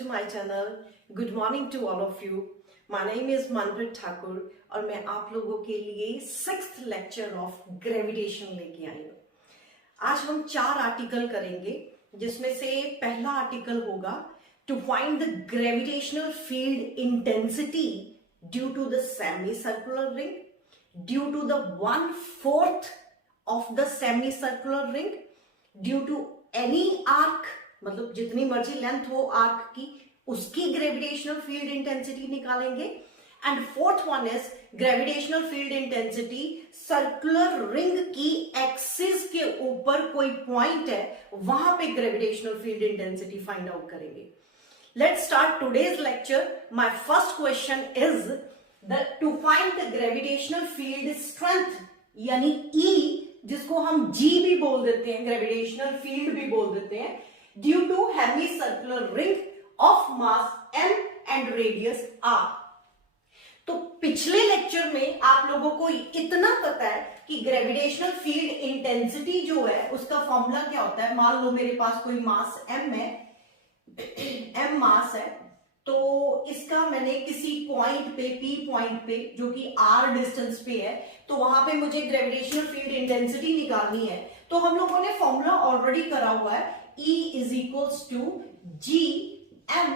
to my channel. Good morning to all of you. My name is Manpreet Thakur और मैं आप लोगों के लिए 6th लेक्चर ऑफ ग्रेविटेशन लेके आई हूँ। आज हम 4 आर्टिकल करेंगे जिसमें से पहला आर्टिकल होगा to find the gravitational field intensity due to the semi circular ring, due to the 1/4 of the semi circular ring, due to any arc, मतलब जितनी मर्जी लेंथ हो आर्क की उसकी ग्रेविटेशनल फील्ड इंटेंसिटी निकालेंगे। And fourth one is gravitational field intensity circular ring की axis के ऊपर कोई पॉइंट है वहां पे gravitational field intensity find out करेंगे। Let's start today's lecture. My first question is to find the gravitational field strength यानी E, जिसको हम G भी बोल देते हैं, ग्रेविटेशनल फील्ड भी बोल देते हैं, due to hemi circular ring of mass m and radius r। तो पिछले लेक्चर में आप लोगों को इतना पता है कि ग्रेविटेशनल फील्ड इंटेंसिटी जो है उसका फॉर्मूला क्या होता है। मान लो मेरे पास कोई मास m है, m मास है, तो इसका मैंने किसी पॉइंट पे P पॉइंट पे जो कि r डिस्टेंस पे है, तो वहां पे मुझे ग्रेविटेशनल फील्ड इंटेंसिटी निकालनी है। तो हम लोगों ने फॉर्मूला ऑलरेडी करा हुआ है, E is equals to G M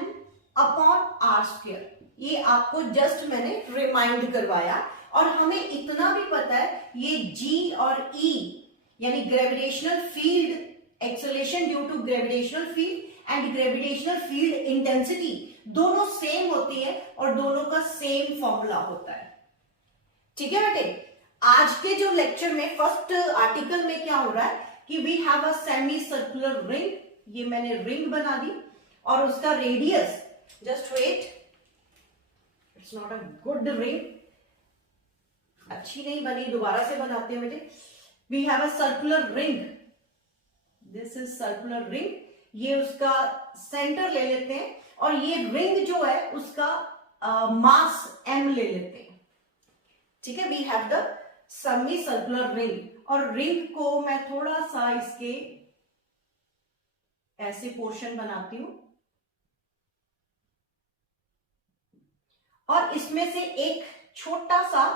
upon R square. ये आपको जस्ट मैंने रिमाइंड करवाया। और हमें इतना भी पता है ये G और E यानी gravitational field acceleration due to gravitational field and gravitational field intensity दोनों सेम होती है और दोनों का सेम फॉर्मूला होता है। ठीक है बेटे, आज के जो लेक्चर में फर्स्ट आर्टिकल में क्या हो रहा है कि we have a semi circular ring. ये मैंने रिंग बना दी और उसका radius, just wait, it's not a good ring, अच्छी नहीं बनी, दोबारा से बनाते हैं बेटे। We have a circular ring, this is circular ring. ये उसका सेंटर ले लेते हैं और ये रिंग जो है उसका मास m ले लेते हैं। ठीक है, we have the semi circular ring और रिंग को मैं थोड़ा सा इसके ऐसे पोर्शन बनाती हूं और इसमें से एक छोटा सा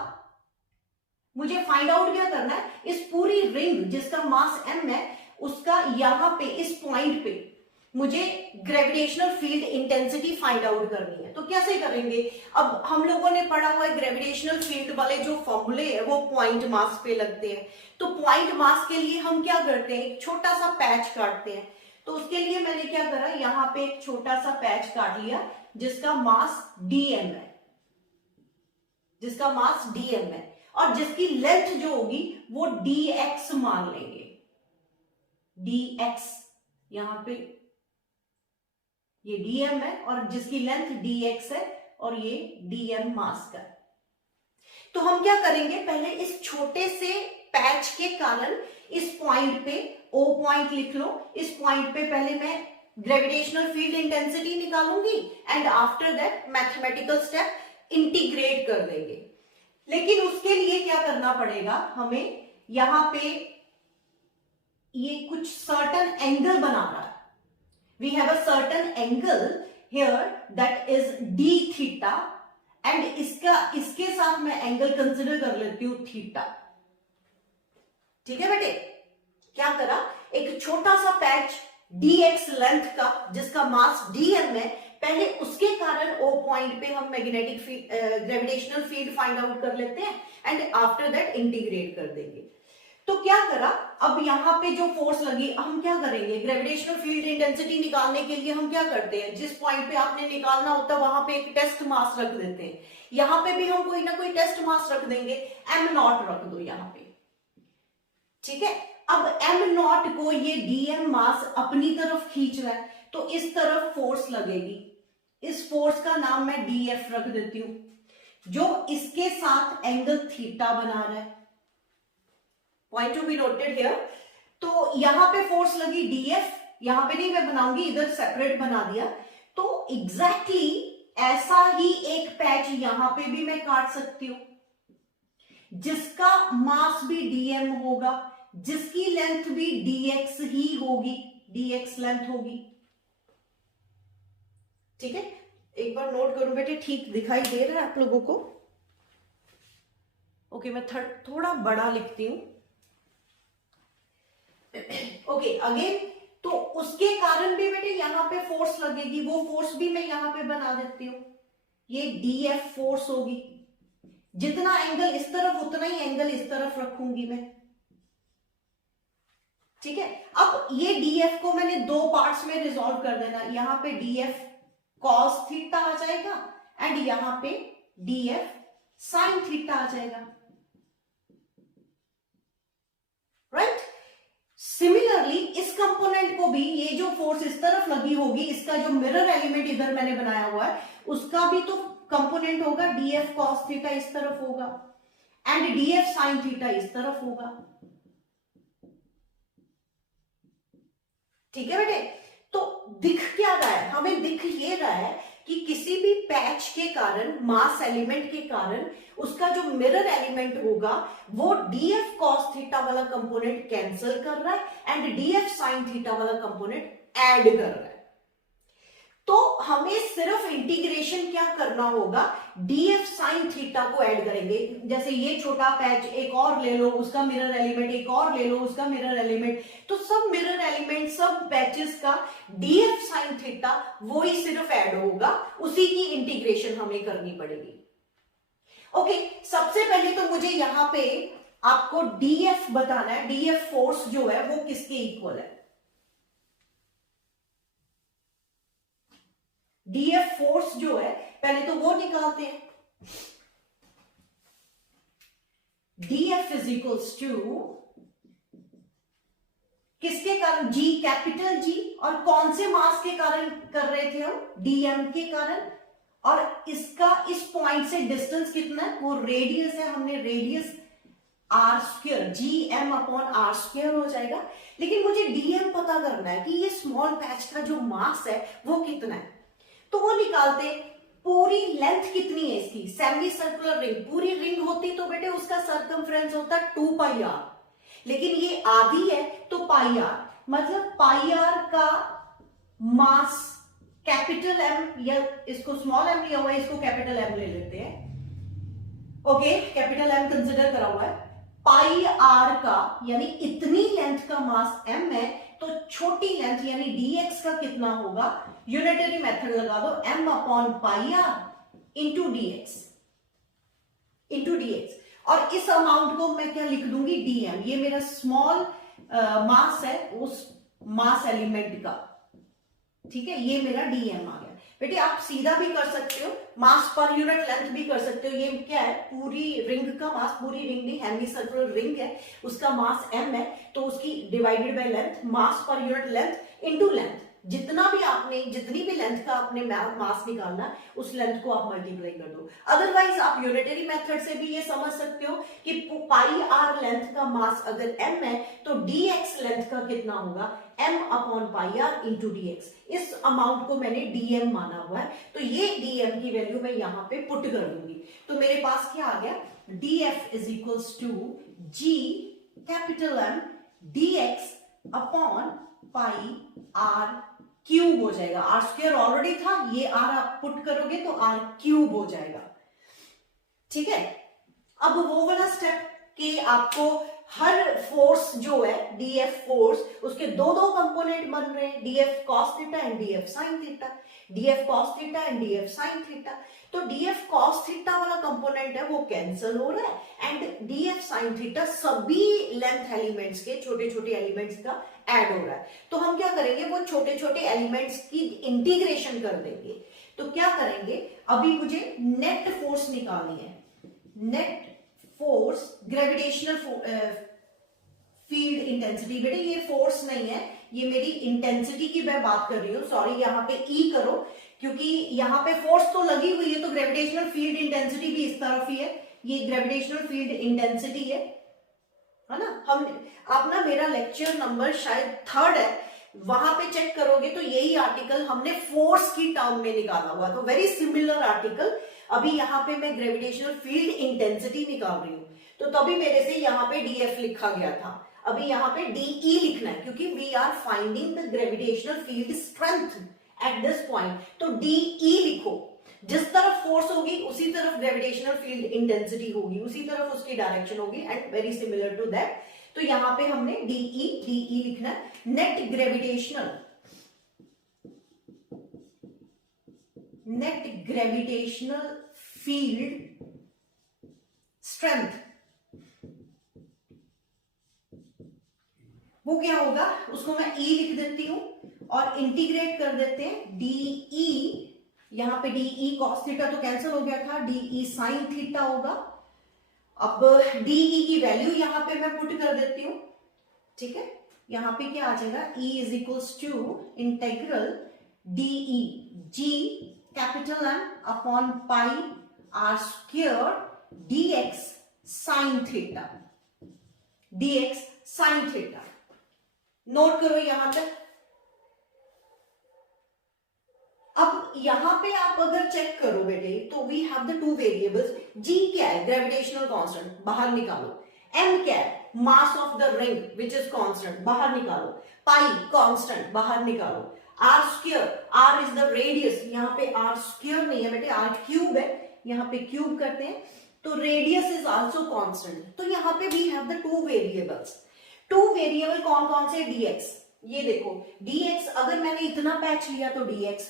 मुझे फाइंड आउट क्या करना है, इस पूरी रिंग जिसका मास m है उसका यहां पे इस पॉइंट पे मुझे gravitational field intensity find out करनी है। तो कैसे करेंगे? अब हम लोगों ने पढ़ा हुआ है ग्रेविटेशनल फील्ड वाले जो फॉर्मूले हैं वो पॉइंट मास पे लगते हैं। तो पॉइंट मास के लिए हम क्या करते हैं, एक छोटा सा पैच काटते हैं। तो उसके लिए मैंने क्या करा, यहां पे एक छोटा सा पैच काट लिया जिसका मास dm है, जिसका मास dm है और जिसकी लेंथ जो होगी वो dx मान लेंगे। dx यहां पे ये dm है और जिसकी लेंथ dx है और ये dm मास का। तो हम क्या करेंगे, पहले इस छोटे से पैच के कारण इस पॉइंट पे O पॉइंट लिख लो। इस पॉइंट पे पहले मैं ग्रेविटेशनल फील्ड इंटेंसिटी निकालूंगी and after that mathematical step integrate कर देंगे। लेकिन उसके लिए क्या करना पड़ेगा, हमें यहां पे ये कुछ सर्टन एंगल बना रहा है। We have a certain angle here that is d theta and इसके साथ मैं एंगल कंसिडर कर लेती हूं थीटा। ठीक है बेटे, क्या करा, एक छोटा सा पैच dx लेंथ का जिसका मास dm है, पहले उसके कारण O पॉइंट पे हम magnetic gravitational field find out कर लेते हैं एंड आफ्टर दैट इंटीग्रेट कर देंगे। तो क्या करा, अब यहां पे जो फोर्स लगी, हम क्या करेंगे, ग्रेविटेशनल फील्ड इंटेंसिटी निकालने के लिए हम क्या करते हैं, जिस पॉइंट पे आपने निकालना होता है वहां पे एक टेस्ट मास रख देते हैं। यहां पे भी हम कोई ना कोई टेस्ट मास रख देंगे, m0 रख दो यहां पे। ठीक है, अब m0 को ये dm मास अपनी तरफ खींच रहा है तो इस तरफ फोर्स लगेगी। इस फोर्स का नाम मैं df रख देती हूं, जो इसके साथ एंगल थीटा बना रहा है। Point to be noted here. तो यहां पे फोर्स लगी df, यहां पे नहीं मैं बनाऊंगी, इधर सेपरेट बना दिया। तो एग्जैक्टली ऐसा ही एक पैच यहां पे भी मैं काट सकती हूं जिसका मास भी dm होगा, जिसकी लेंथ भी dx ही होगी, dx लेंथ होगी। ठीक है, एक बार नोट करूं बेटे, ठीक दिखाई दे रहा है आप लोगों को? ओके, मैं थोड़ा बड़ा लिखती हूं। ओके, अगेन तो उसके कारण भी बेटे यहां पे फोर्स लगेगी, वो फोर्स भी मैं यहां पे बना देती हूं, ये डीएफ फोर्स होगी। जितना एंगल इस तरफ उतना ही एंगल इस तरफ रखूंगी मैं। ठीक है, अब ये डीएफ को मैंने दो पार्ट्स में रिजॉल्व कर देना। यहां पे डीएफ कॉस थीटा आ जाएगा एंड यहां पे डीएफ साइन थीटा आ जाएगा, राइट। सिमिलरली इस कंपोनेंट को भी, ये जो फोर्स इस तरफ लगी होगी, इसका जो मिरर एलिमेंट इधर मैंने बनाया हुआ है, उसका भी तो कंपोनेंट होगा डीएफ कॉस थीटा इस तरफ होगा एंड डीएफ साइन थीटा इस तरफ होगा। ठीक है बेटे, तो दिख क्या रहा है हमें? दिख ये रहा है कि किसी भी पैच के कारण, मास एलिमेंट के कारण, उसका जो मिरर एलिमेंट होगा वो डीएफ कॉस थीटा वाला कंपोनेंट कैंसिल कर रहा है एंड डीएफ साइन थीटा वाला कंपोनेंट ऐड कर रहा है। तो हमें सिर्फ इंटीग्रेशन क्या करना होगा, डीएफ साइन थीटा को ऐड करेंगे। जैसे ये छोटा पैच एक और ले लो, उसका मिरर एलिमेंट एक और ले लो, उसका मिरर एलिमेंट, तो सब मिरर एलिमेंट, सब पैचेस का डीएफ साइन थीटा वो ही सिर्फ ऐड होगा, उसी की इंटीग्रेशन हमें करनी पड़ेगी। ओके, सबसे पहले तो मुझे यहां पे आपको डीएफ बताना है, डीएफ फोर्स जो है वो किसके इक्वल है। डीएफ फोर्स जो है पहले तो वो निकालते हैं। डीएफ इज इक्वल्स टू किसके कारण? जी, कैपिटल जी। और कौन से मास के कारण कर रहे थे हम? डीएम के कारण। और इसका इस पॉइंट से डिस्टेंस कितना है? वो रेडियस है, हमने radius R square, G M upon R square हो जाएगा। लेकिन मुझे डीएम पता करना है कि ये स्मॉल पैच का जो मास है वो कितना है, तो वो निकालते। पूरी लेंथ कितनी है इसकी? सेमी सर्कुलर रिंग, पूरी रिंग होती तो बेटे उसका सर्कमफ्रेंस होता 2 पाई आर, लेकिन ये आधी है तो पाई आर, मतलब पाई आर का मास कैपिटल एम, या इसको स्मॉल एम लिया हुआ है, इसको कैपिटल एम ले लेते हैं। ओके, कैपिटल एम कंसिडर करा हुआ है। पाई आर का यानी इतनी लेंथ का मास एम है, तो छोटी लेंथ यानी dx का कितना होगा? यूनिटरी मेथड लगा दो, m upon pi R into dx। और इस अमाउंट को मैं क्या लिख दूंगी? dm। ये मेरा स्मॉल मास है उस मास एलिमेंट का, ठीक है, ये मेरा dm आ गया। बेटे आप सीधा भी कर सकते हो, मास पर यूनिट लेंथ भी कर सकते हो। ये क्या है? पूरी रिंग का मास, पूरी रिंग नहीं, हेमी सर्कुलर रिंग है, उसका मास m है, तो उसकी divided by length, mass per unit length into length. जितना भी आपने, जितनी भी लेंथ का आपने मास निकालना है, उस लेंथ को आप मल्टीप्लाई कर दो। अदरवाइज आप यूनिटरी मेथड से भी ये समझ सकते हो कि पाई आर लेंथ का मास अगर m है तो dx लेंथ का कितना होगा? m upon pi R into dx। इस अमाउंट को मैंने dm माना हुआ है, तो ये dm की वैल्यू मैं यहां पे पुट कर दूंगी। तो मेरे पास क्या आ गया? df is equals to g capital M dx upon pi R cube हो जाएगा। आर स्क्वायर ऑलरेडी था, ये आर आप पुट करोगे तो आर क्यूब हो जाएगा। ठीक है, अब वो वाला स्टेप कि आपको हर फोर्स जो है डीएफ फोर्स, उसके दो दो कंपोनेंट बन रहे हैं, DF cos theta and DF sine theta, DF cos theta and DF sine theta. तो डीएफ कॉस थीटा वाला कंपोनेंट है वो कैंसिल हो रहा है एंड डीएफ साइन थीटा सभी लेंथ एलिमेंट्स के, छोटे छोटे एलिमेंट्स का ऐड हो रहा है। तो हम क्या करेंगे? वो छोटे छोटे एलिमेंट्स की इंटीग्रेशन कर देंगे। तो क्या करेंगे? अभी मुझे नेट फोर्स निकालनी है। Net force, gravitational field intensity. बेटे ये फोर्स नहीं है, ये मेरी इंटेंसिटी की मैं बात कर रही हूं। सॉरी, यहाँ पे ई करो, क्योंकि यहाँ पे फोर्स तो लगी हुई है, तो ग्रेविटेशनल फील्ड इंटेंसिटी भी इस तरफ ही है। ये ग्रेविटेशनल फील्ड इंटेंसिटी है ना। हम आप ना, मेरा लेक्चर नंबर शायद 3rd है, वहां पे चेक करोगे तो यही आर्टिकल हमने फोर्स की टर्म में निकाला हुआ, तो वेरी सिमिलर आर्टिकल। अभी यहाँ पे मैं ग्रेविटेशनल फील्ड इंटेंसिटी निकाल रही हूँ, तो तभी मेरे से यहाँ पे डीएफ लिखा गया था। अभी यहाँ पे डीई लिखना है, क्योंकि we are finding the gravitational field strength at this point, तो DE लिखो। जिस तरफ फोर्स होगी उसी तरफ ग्रेविटेशनल फील्ड इंटेंसिटी होगी, उसी तरफ उसकी डायरेक्शन होगी, and very similar to that. तो यहां पे हमने DE लिखना है। नेट ग्रेविटेशनल फील्ड स्ट्रेंथ, वो क्या होगा, उसको मैं E लिख देती हूं और इंटीग्रेट कर देते हैं DE। यहां पे DE cos थीटा तो कैंसिल हो गया था, DE sin थीटा होगा। अब DE की वैल्यू यहां पे मैं पुट कर देती हूं, ठीक है। यहां पे क्या आ जाएगा, E is equals to integral DE G capital M upon pi R square dx sin theta, dx sin theta. Note करो यहां तक। अब यहां पे आप अगर चेक करो बेटे, तो we have the two variables. G क्या है, ग्रेविटेशनल कांस्टेंट, बाहर निकालो। M क्या है, mass of the ring which is constant, बाहर निकालो। पाई कांस्टेंट, बाहर निकालो। R square, R is the radius, यहाँ पे R स्क्वायर नहीं है बेटे, R क्यूब है, यहाँ पे क्यूब करते हैं, तो रेडियस इज आल्सो कांस्टेंट। तो यहाँ पे we have the two variables. Two variable कौन कौन से, dx, ये देखो dx, अगर मैंने इतना पैच लिया तो dx,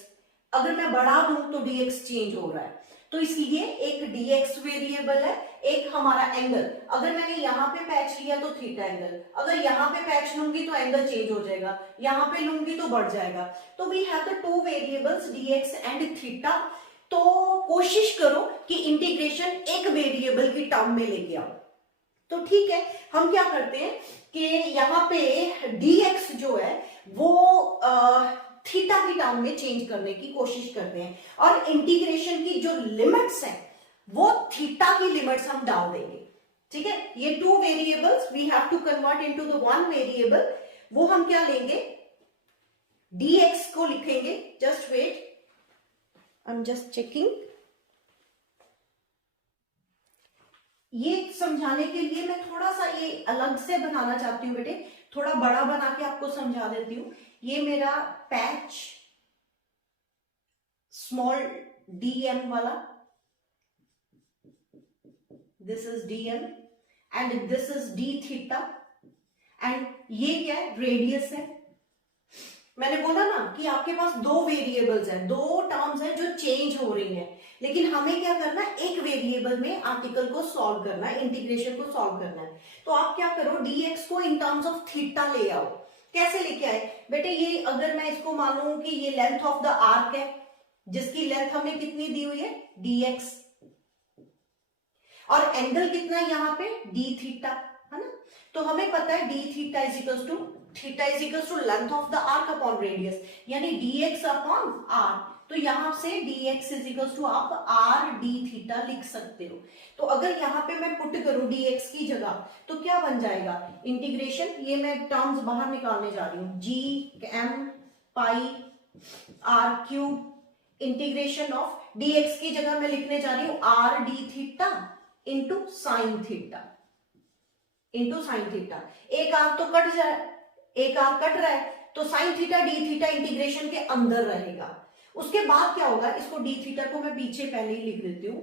अगर मैं बढ़ा दूं तो dx चेंज हो रहा है, तो इसलिए एक dx वेरिएबल है, एक हमारा एंगल। अगर मैंने यहाँ पे पैच लिया तो थीटा एंगल, अगर यहाँ पे पैच लूंगी तो एंगल चेंज हो जाएगा, यहाँ पे लूंगी तो बढ़ जाएगा। तो we have the two variables dx and theta. तो कोशिश करो कि इंटीग्रेशन एक वेरिएबल की टर्म में लेके आओ। तो ठीक है, हम क्या करते हैं कि यहाँ पे dx जो है वो थीटा की टर्म में चेंज करने की कोशिश करते हैं, और इंटीग्रेशन की जो लिमिट्स हैं वो थीटा की लिमिट्स हम डाल देंगे, ठीक है। ये two variables we have to convert into the one variable. वो हम क्या लेंगे, dx को लिखेंगे, just wait, I am just checking. ये समझाने के लिए मैं थोड़ा सा ये अलग से बनाना चाहती हूँ बेटे, थोड़ा बड़ा बना के आपको समझा देती हूँ। ये मेरा पैच स्मॉल dm वाला, this is dm and this is d theta, and ये क्या है, रेडियस है। मैंने बोला ना कि आपके पास दो वेरिएबल्स हैं, दो टर्म्स हैं जो चेंज हो रही हैं, लेकिन हमें क्या करना है, एक वेरिएबल में आर्टिकल को सॉल्व करना है, इंटीग्रेशन को सॉल्व करना है। तो आप क्या करो, dx को इन टर्म्स ऑफ थीटा ले आओ। कैसे लेके आए बेटे, ये अगर मैं इसको मानूं कि ये लेंथ ऑफ द आर्क है, जिसकी लेंथ हमें कितनी दी हुई है, dx, और एंगल कितना है यहाँ पे, d थीटा, है ना। तो हमें पता है d theta is equal to, theta is equal to length of the arc upon radius, यानी dx अपॉन r। तो यहां से dx इज इक्वल टू आप r d थीटा लिख सकते हो। तो अगर यहाँ पे मैं पुट करूं dx की जगह, तो क्या बन जाएगा, इंटीग्रेशन, ये मैं टर्म्स बाहर निकालने जा रही हूं, g m pi r cube, integration of dx की जगह मैं लिखने जा रही हूं r d theta into sine theta, into sine theta. एक आर तो कट जाए, एक आर कट रहा है, तो sine theta D theta integration के अंदर रहेगा। उसके बाद क्या होगा, इसको डी थीटा को मैं पीछे पहले ही लिख देती हूँ,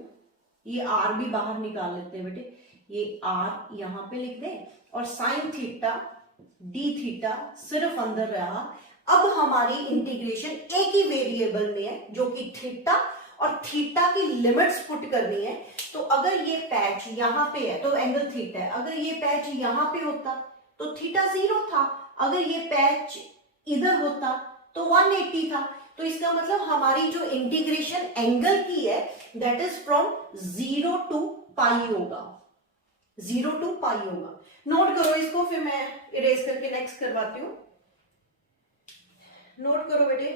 ये आर भी बाहर निकाल लेते हैं बेटे, ये आर यहां पे लिख दे, और साइन थीटा डी थीटा सिर्फ अंदर रहा। अब हमारी इंटीग्रेशन एक ही वेरिएबल में है जो कि थीटा, और थीटा की लिमिट्स पुट करनी है। तो अगर ये पैच यहां पे है तो एंगल थीटा है, अगर ये पैच यहां पे होता तो थीटा 0 था, अगर ये पैच इधर होता तो 180 था। तो इसका मतलब हमारी जो इंटीग्रेशन एंगल की है दैट इज फ्रॉम 0 टू पाई होगा, 0 टू पाई होगा। नोट करो इसको, फिर मैं इरेज करके नेक्स्ट करवाती हूं। नोट करो बेटे,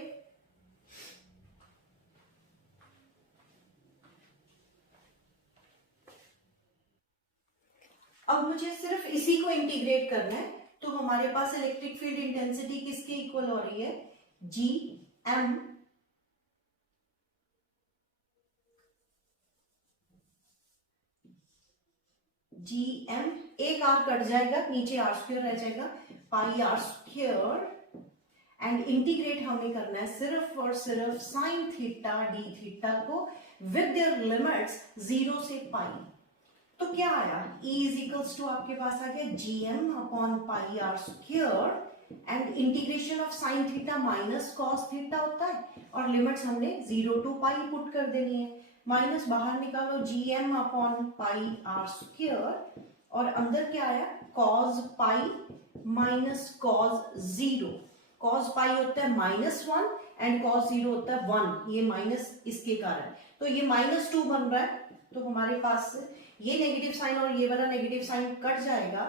अब मुझे सिर्फ इसी को इंटीग्रेट करना है। तो हमारे पास इलेक्ट्रिक फील्ड इंटेंसिटी किसके इक्वल हो रही है, जी एम एक आर कट जाएगा, नीचे आर स्क्वायर रह जाएगा, पाई आर स्क्वायर एंड इंटीग्रेट हमें करना है सिर्फ और सिर्फ साइन थीटा डी थीटा को विद देयर लिमिट्स 0 से पाई। तो क्या आया, E इज इक्वल्स टू आपके पास आ गया GM upon pi R square and integration of sine theta minus cos theta होता है और लिमिट्स हमने 0 टू पाई पुट कर देनी है। माइनस बाहर निकालो GM upon pi R square और अंदर क्या आया cos pi minus cos 0। Cos pi होता है -1 एंड कॉस 0 होता है 1, ये माइनस इसके कारण, तो ये -2 बन रहा है। तो हमारे पास ये नेगेटिव साइन और ये वाला नेगेटिव साइन कट जाएगा,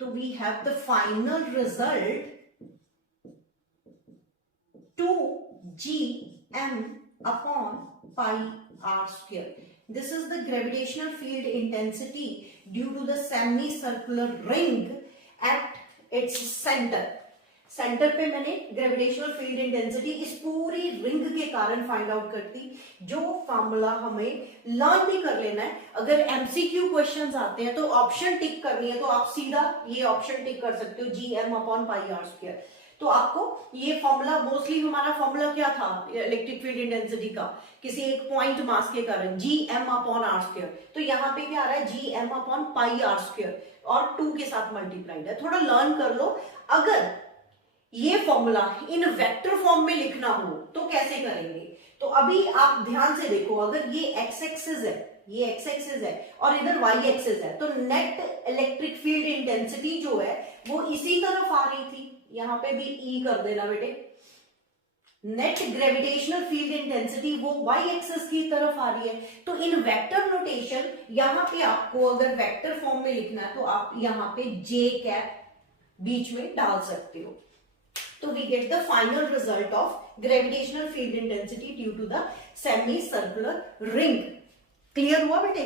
तो we have the final result 2GM upon pi R square. This is the gravitational field intensity due to the semicircular ring at its center. Centre पे मैंने ग्रेविटेशनल फील्ड इंटेंसिटी इस पूरी ring के कारण find out करती, जो formula हमें learn भी कर लेना है। अगर एमसीक्यू क्वेश्चंस आते हैं तो ऑप्शन टिक करनी है, तो आप सीधा ये ऑप्शन टिक कर सकते हो GM upon pi R square. तो आपको ये फॉर्मूला, मोस्टली हमारा फॉर्मूला क्या था इलेक्ट्रिक फील्ड इंटेंसिटी का, किसी एक पॉइंट मास के कारण GM अपॉन आर स्क्वायर। तो यहाँ पे क्या आ रहा है GM upon pi R square और 2 के साथ मल्टीप्लाइड है। थोड़ा लर्न कर लो। अगर ये फॉर्मूला इन वेक्टर फॉर्म में लिखना हो तो कैसे करेंगे, तो अभी आप ध्यान से देखो, अगर ये एक्स एक्सिस है, ये एक्स एक्सिस है और इधर वाई एक्सिस है, तो नेट इलेक्ट्रिक फील्ड इंटेंसिटी जो है वो इसी तरफ आ रही थी। यहां पे भी ई कर देना बेटे। नेट ग्रेविटेशनल फील्ड इंटेंसिटी वो वाई एक्सिस की तरफ आ रही है। तो इन वेक्टर नोटेशन यहां पे आपको अगर वेक्टर फॉर्म में लिखना है तो आप यहां पे जे कैप बीच में डाल सकते हो। तो we get the final result of gravitational field intensity due to the semicircular ring। Clear हुआ बेटे?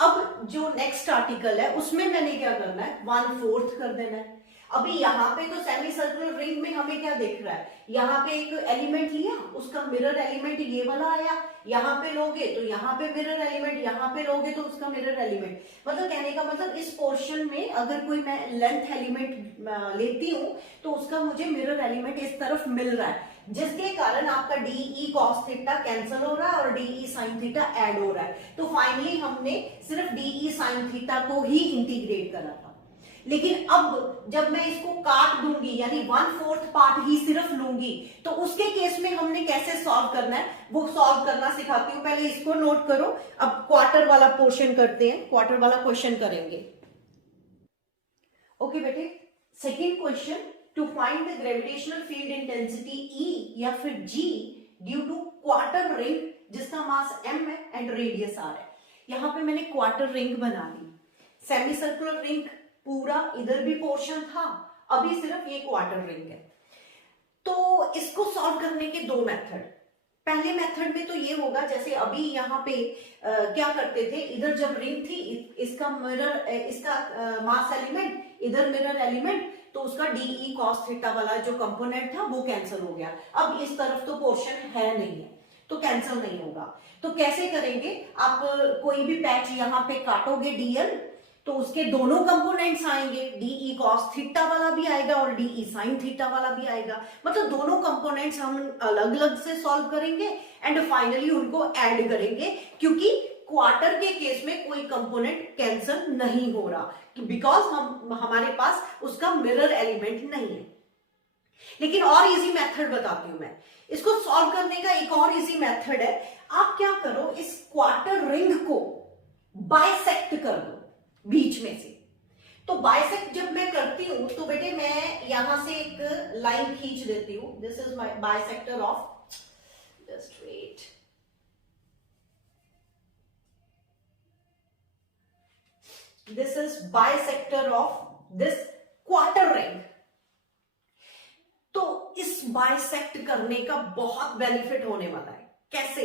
अब जो नेक्स्ट आर्टिकल है उसमें मैंने क्या करना है, 1/4 कर देना है। अभी यहाँ पे तो सेमी सर्कुलर रिंग में हमें क्या दिख रहा है, यहाँ पे एक एलिमेंट लिया, उसका मिरर एलिमेंट ये वाला आया, यहाँ पे लोगे तो यहाँ पे मिरर एलिमेंट, यहाँ पे लोगे तो उसका मिरर एलिमेंट। मतलब कहने का मतलब इस पोर्शन में अगर कोई मैं लेंथ एलिमेंट लेती हूँ तो उसका मुझे मिरर एलिमेंट इस तरफ मिल रहा है, जिसके कारण आपका DE cos थीटा कैंसिल हो रहा है और DE sin थीटा ऐड हो रहा है। तो फाइनली हमने सिर्फ DE sin थीटा को ही इंटीग्रेट करा था। लेकिन अब जब मैं इसको काट दूंगी, यानी 1/4 पार्ट ही सिर्फ लूंगी, तो उसके केस में हमने कैसे सॉल्व करना है वो सॉल्व करना सिखाती हूं। पहले इसको नोट करो। अब क्वार्टर वाला पोर्शन करते हैं, क्वार्टर वाला क्वेश्चन करेंगे। ओके बेटे, second question, to find the gravitational field intensity E या फिर G due to quarter ring जिसका मास m है एंड रेडियस r है। यहां पे मैंने क्वार्टर रिंग बना ली, सेमी सर्कुलर रिंग पूरा इधर भी पोर्शन था, अभी सिर्फ ये क्वार्टर रिंग है। तो इसको सॉल्व करने के दो मेथड। पहले मेथड में तो ये होगा, जैसे अभी यहाँ पे क्या करते थे, इधर जब रिंग थी इसका मिरर, इसका मास एलिमेंट, इधर मिरर एलिमेंट, तो उसका DE cos थीटा वाला जो कंपोनेंट था वो कैंसिल हो गया। अब इस तरफ तो पोर्शन है नहीं है तो कैंसिल नहीं होगा। तो कैसे करेंगे, आप कोई भी पैच यहाँ पे काटोगे DL तो उसके दोनों कंपोनेंट्स आएंगे, DE cos थीटा वाला भी आएगा और DE sin थीटा वाला भी आएगा। मतलब दोनों कंपोनेंट्स हम अलग अलग से सॉल्व करेंगे एंड फाइनली उनको ऐड करेंगे, क्योंकि क्वार्टर के केस में कोई कंपोनेंट कैंसिल नहीं हो रहा, बिकॉज हमारे पास उसका मिरर एलिमेंट नहीं है। लेकिन और इजी मेथड बताती हूं मैं इसको सॉल्व करने का। एक और इजी मेथड है, आप क्या करो, इस क्वार्टर रिंग को बाइसेक्ट कर दो बीच में से। तो बाइसेक्ट जब मैं करती हूं तो बेटे मैं यहां से एक लाइन खींच देती हूं, this is my bisector of, just wait, this is bisector of this quarter ring. तो इस बाइसेक्ट करने का बहुत बेनिफिट होने वाला है। कैसे,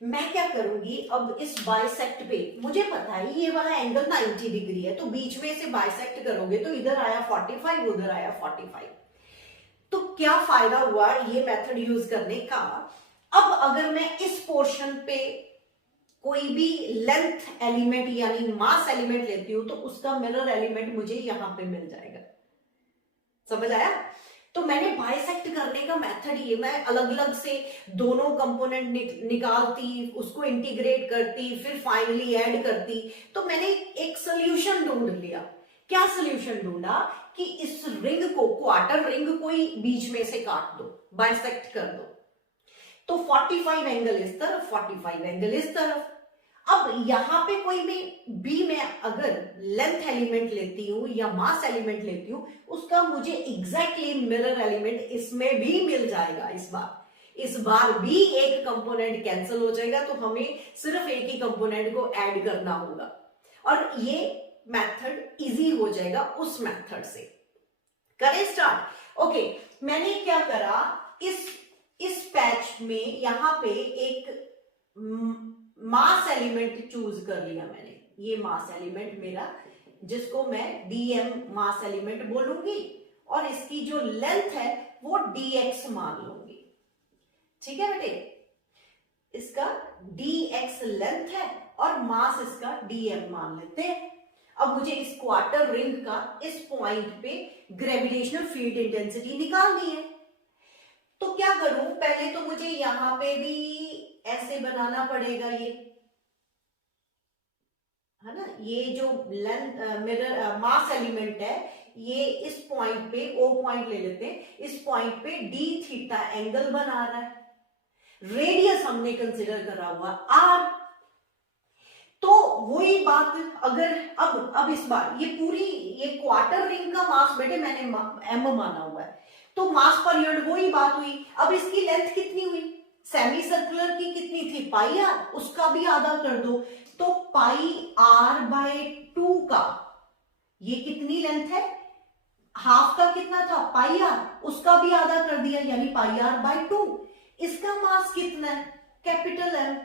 मैं क्या करूंगी, अब इस बाइसेक्ट पे मुझे पता है ये वाला एंगल 90 डिग्री है, तो बीच में से बाइसेक्ट करोगे तो इधर आया 45, उधर आया 45। तो क्या फायदा हुआ ये मेथड यूज करने का। अब अगर मैं इस पोर्शन पे कोई भी लेंथ एलिमेंट यानी मास एलिमेंट लेती हूं तो उसका मिरर एलिमेंट मुझे यहां पे मिल जाएगा। समझ आया? तो मैंने बाइसेक्ट करने का मेथड ये, मैं अलग अलग से दोनों कंपोनेंट निकालती, उसको इंटीग्रेट करती, फिर फाइनली ऐड करती। तो मैंने एक सोल्यूशन ढूंढ लिया। क्या सोल्यूशन ढूंढा कि इस रिंग को, क्वार्टर रिंग को ही बीच में से काट दो, बाइसेक्ट कर दो। तो 45 एंगल इस तरफ, 45 एंगल इस तरफ। अब यहां पे कोई मैं अगर लेंथ एलिमेंट लेती हूं या मास एलिमेंट लेती हूं, उसका मुझे एग्जैक्टली मिरर एलिमेंट इसमें भी मिल जाएगा। इस बार भी एक कंपोनेंट कैंसिल हो जाएगा, तो हमें सिर्फ एक ही कंपोनेंट को ऐड करना होगा और ये मेथड इजी हो जाएगा उस मेथड से। करें स्टार्ट। ओके, मैंने क्या करा, इस पैच में यहां पे एक मास एलिमेंट चूज कर लिया मैंने। ये मास एलिमेंट मेरा, जिसको मैं dm मास एलिमेंट बोलूंगी, और इसकी जो लेंथ है वो dx मान लूंगी। ठीक है बेटे, इसका dx लेंथ है और मास इसका dm मान लेते हैं। अब मुझे इस क्वार्टर रिंग का इस पॉइंट पे ग्रेविटेशनल फील्ड इंटेंसिटी निकालनी है। तो क्या करूं, पहले तो मुझे यहां पे भी ऐसे बनाना पड़ेगा, ये है ना, ये जो लेंथ मिरर मास एलिमेंट है, ये इस पॉइंट पे, ओ पॉइंट ले लेते हैं, इस पॉइंट पे डी थीटा एंगल बना रहा है। रेडियस हमने कंसिडर करा हुआ आर। तो वही बात, अगर अब इस बार ये क्वार्टर रिंग का मास बेटे मैंने एम माना हुआ है, तो मास पर यूनिट वही बात हुई। अब इसकी लेंथ कितनी हुई, सेमी सर्कुलर की कितनी थी, पाई आर, उसका भी आधा कर दो। तो पाई आर बाय 2 का ये कितनी लेंथ है, हाफ का कितना था, पाई आर, उसका भी आधा कर दिया, यानी पाई आर बाय 2। इसका मास कितना है, कैपिटल एम।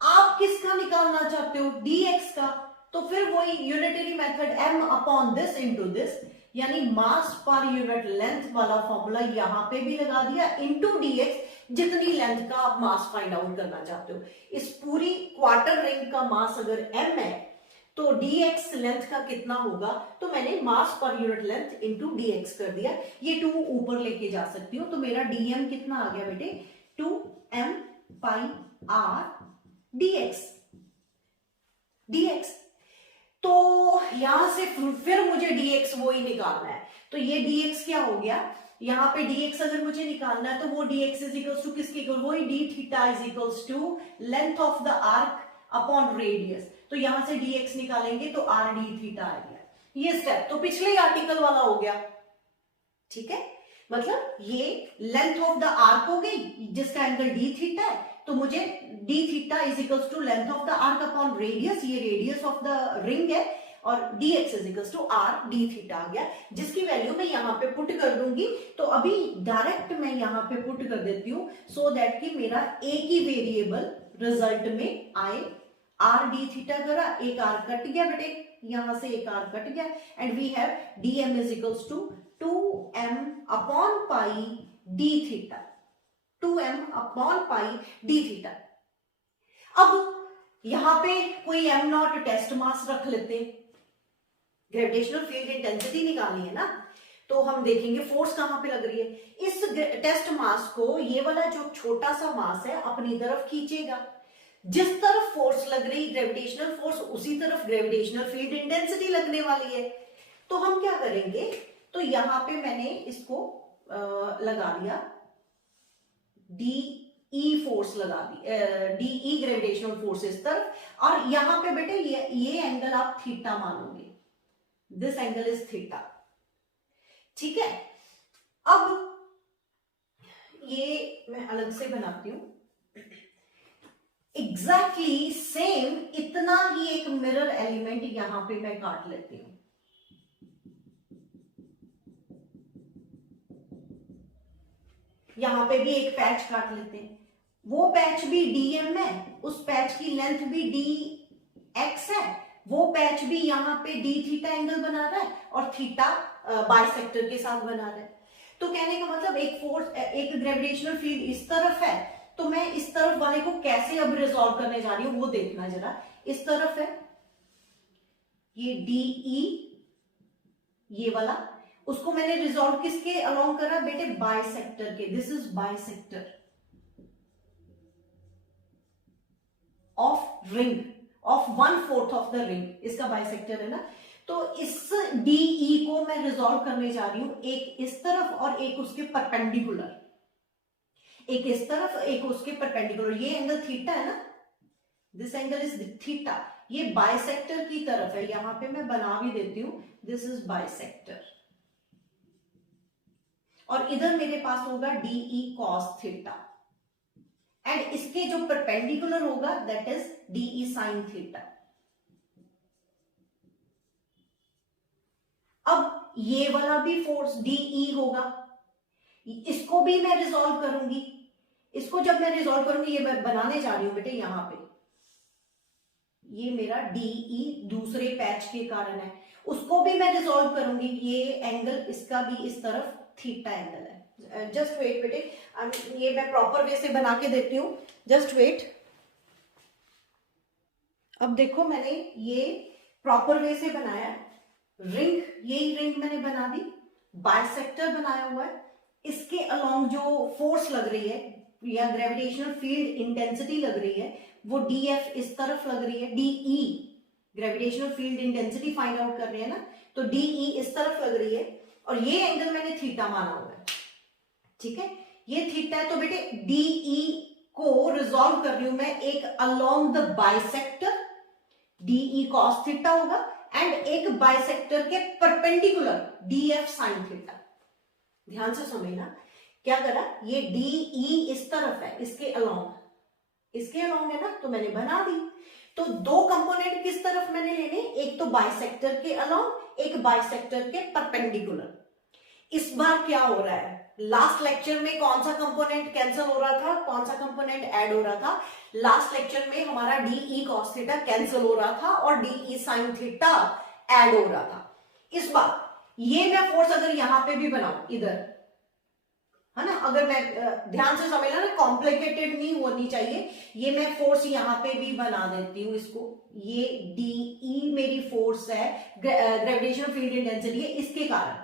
आप किसका निकालना चाहते हो, dx का। तो फिर वही unitary method, m upon this into this, यानी मास पर यूनिट लेंथ वाला फॉर्मूला यहां पे भी लगा दिया, इंटू dx, जितनी लेंथ का आप मास फाइंड आउट करना चाहते हो। इस पूरी क्वार्टर रिंग का मास अगर m है, तो dx लेंथ का कितना होगा, तो मैंने मास per unit length into dx कर दिया। ये 2 ऊपर लेके जा सकती हूँ, तो मेरा dm कितना आ गया बेटे, 2m पाई r dx। तो यहां से फिर मुझे dx वो ही निकालना है। तो ये dx क्या हो गया, यहां पे dx अगर मुझे निकालना है, तो वो dx इज इक्वल्स टू किसके इक्वल, वही d theta is equals to length of the arc upon radius. तो यहां से dx निकालेंगे तो r d थीटा आ गया। ये स्टेप तो पिछले ही आर्टिकल वाला हो गया। ठीक है, मतलब ये लेंथ ऑफ द आर्क हो गई, जिसका एंगल d थीटा है, तो मुझे d theta is equals to length of the arc upon radius, ये रेडियस ऑफ द रिंग है, और dx is equals to r d theta आ गया, जिसकी वैल्यू मैं यहां पे पुट कर दूंगी। तो अभी डायरेक्ट मैं यहां पे पुट कर देती हूं, सो दैट कि मेरा एक ही वेरिएबल रिजल्ट में आए। r d थीटा करा, एक r कट गया बेटे, यहां से एक r कट गया, and we have dm is equals to 2m upon pi d theta, 2m upon pi d theta. अब यहां पे कोई m नॉट टेस्ट मास रख लेते हैं, ग्रेविटेशनल फील्ड इंटेंसिटी निकालनी है ना, तो हम देखेंगे फोर्स कहां पे लग रही है। इस टेस्ट मास को, ये वाला जो छोटा सा मास है, अपनी तरफ खींचेगा। जिस तरफ फोर्स लग रही ग्रेविटेशनल फोर्स, उसी तरफ ग्रेविटेशनल फील्ड इंटेंसिटी लगने वाली है। तो हम क्या करेंगे, तो यहां पे मैंने इसको लगा दिया, DE फोर्स लगा दी, DE ग्रेविटेशनल फोर्स इस तरफ, और यहां पे बेटे ये एंगल आप थीटा मानोगे, दिस एंगल इज थीटा। ठीक है, अब ये मैं अलग से बनाती हूं, एग्जैक्टली सेम इतना ही एक मिरर एलिमेंट यहां पे मैं काट लेती हूं। यहां पे भी एक पैच काट लेते हैं, वो पैच भी dm है, उस पैच की लेंथ भी dx है, वो पैच भी यहां पे d थीटा एंगल बना रहा है, और थीटा बाइसेक्टर के साथ बना रहा है। तो कहने का मतलब एक फोर्स, एक ग्रेविटेशनल फील्ड इस तरफ है, तो मैं इस तरफ वाले को कैसे अब रिजॉल्व करने जा रही हूं वो देखना जरा। इस तरफ है ये DE, ये वाला, उसको मैंने रिजॉल्व किसके अलोंग करा बेटे, बाइसेक्टर के। This is bisector of ring, of 1/4 of the ring, इसका बाइसेक्टर है ना। तो इस डीई को मैं रिजॉल्व करने जा रही हूं, एक इस तरफ और एक उसके परपेंडिकुलर, एक इस तरफ एक उसके परपेंडिकुलर। ये एंगल थीटा है ना, दिस एंगल इज थीटा, ये बाइसेक्टर की तरफ है। यहां पे मैं बना भी देती हूं, दिस इज बाइसेक्टर, और इधर मेरे पास होगा डीई कॉस थीटा, एंड इसके जो परपेंडिकुलर होगा that is DE sine theta. अब ये वाला भी फोर्स डीई होगा, इसको भी मैं रिजॉल्व करूंगी। इसको जब मैं रिजॉल्व करूंगी, ये मैं बनाने जा रही हूं बेटे यहां पे, ये मेरा डीई दूसरे पैच के कारण है, उसको भी मैं रिजॉल्व करूंगी। ये एंगल इसका भी इस तरफ थीटा एंगल है। जस्ट वेट बेटे, ये मैं प्रॉपर वे से बना के देती हूं, जस्ट वेट। अब देखो मैंने ये प्रॉपर वे से बनाया, रिंग, यही रिंग मैंने बना दी, बाइसेक्टर बनाया हुआ है, इसके अलोंग जो फोर्स लग रही है या ग्रेविटेशनल फील्ड इंटेंसिटी लग रही है वो डीएफ इस तरफ लग रही है, DE gravitational field intensity find out कर रहे हैं ना, तो डीई इस तरफ लग रही है, और ये एंगल मैंने थीटा माना हुआ है, ठीक है, ये थीटा है। तो बेटे डीई को रिजॉल्व कर रही हूं मैं, एक along the bisector DE cos theta होगा, एंड एक बाइसेक्टर के परपेंडिकुलर डीएफ साइन थीटा। ध्यान से समझना क्या करा, ये डीई इस तरफ है, इसके अलोंग है ना, तो मैंने बना दी। तो दो कंपोनेंट किस तरफ मैंने लेने, एक तो बाइसेक्टर के अलोंग, एक बाइसेक्टर के परपेंडिकुलर। इस बार क्या हो रहा है, लास्ट लेक्चर में कौन सा कंपोनेंट कैंसिल हो रहा था, कौन सा कंपोनेंट ऐड हो रहा था, लास्ट लेक्चर में हमारा डीई कॉस थीटा कैंसिल हो रहा था और डीई साइन थीटा ऐड हो रहा था। इस बार ये मैं फोर्स अगर यहां पे भी बनाऊं, इधर है ना, अगर मैं ध्यान से समझना ना, कॉम्प्लिकेटेड नहीं होनी चाहिए, ये मैं फोर्स यहां पे भी बना देती हूं इसको, ये डीई मेरी फोर्स है, ग्रेविटेशनल फील्ड इंटेंसिटी है, इसके कारण,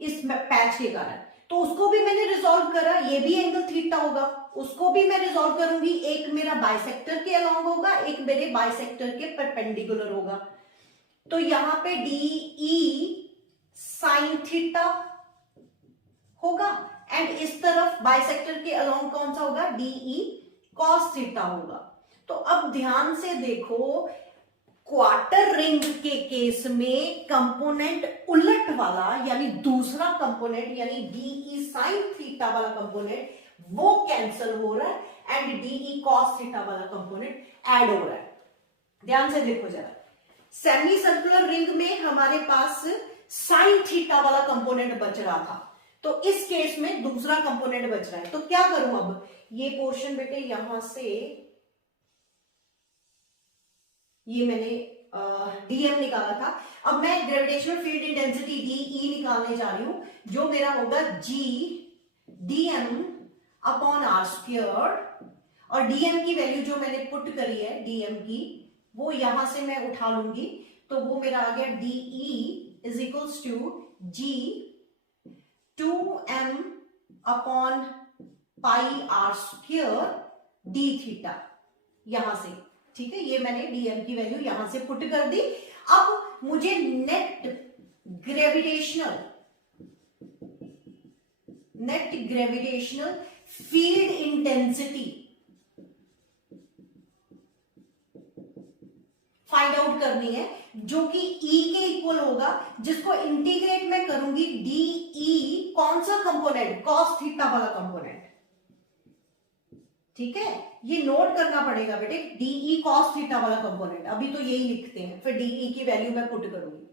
इस पैच के कारण। तो उसको भी मैंने रिजॉल्व करा, ये भी एंगल थीटा होगा, उसको भी मैं रिजॉल्व करूंगी, एक मेरा बाइसेक्टर के अलोंग होगा, एक मेरे बाइसेक्टर के परपेंडिकुलर होगा। तो यहां पे डीई साइन थीटा होगा, एंड इस तरफ बाइसेक्टर के अलोंग कौन सा होगा, डीई कॉस थीटा होगा। तो अब ध्यान से देखो, क्वार्टर रिंग के केस में कंपोनेंट उलट वाला, यानी दूसरा कंपोनेंट, यानी डीई साइन थीटा वाला कंपोनेंट वो कैंसिल हो रहा है, एंड डीई कॉस थीटा वाला कंपोनेंट ऐड हो रहा है। ध्यान से देखो जरा, सेमी सर्कुलर रिंग में हमारे पास साइन थीटा वाला कंपोनेंट बच रहा था, तो इस केस में दूसरा कंपोनेंट बच रहा है। तो क्या करूं अब, ये पोर्शन बेटे यहां से, ये मैंने डीएम निकाला था, अब मैं ग्रेविटेशनल फील्ड इंटेंसिटी डीई निकालने जा रही हूं, जो मेरा होगा जी डीएम अपॉन आर स्क्वायर, और डीएम की वैल्यू जो मैंने पुट करी है डीएम की, वो यहां से मैं उठा लूंगी, तो वो मेरा आ गया DE is equals to G 2m upon pi R square D theta, यहां से, ठीक है, ये मैंने डीएम की वैल्यू यहां से पुट कर दी। अब मुझे net gravitational field intensity find out करनी है, जो कि E के इक्वल होगा, जिसको इंटीग्रेट में करूंगी डीई कौन सा कंपोनेंट, कॉस थीटा वाला कंपोनेंट, ठीक है, ये नोट करना पड़ेगा बेटे, डीई कॉस थीटा वाला कंपोनेंट, अभी तो यही लिखते हैं, फिर डीई की वैल्यू मैं पुट करूंगी।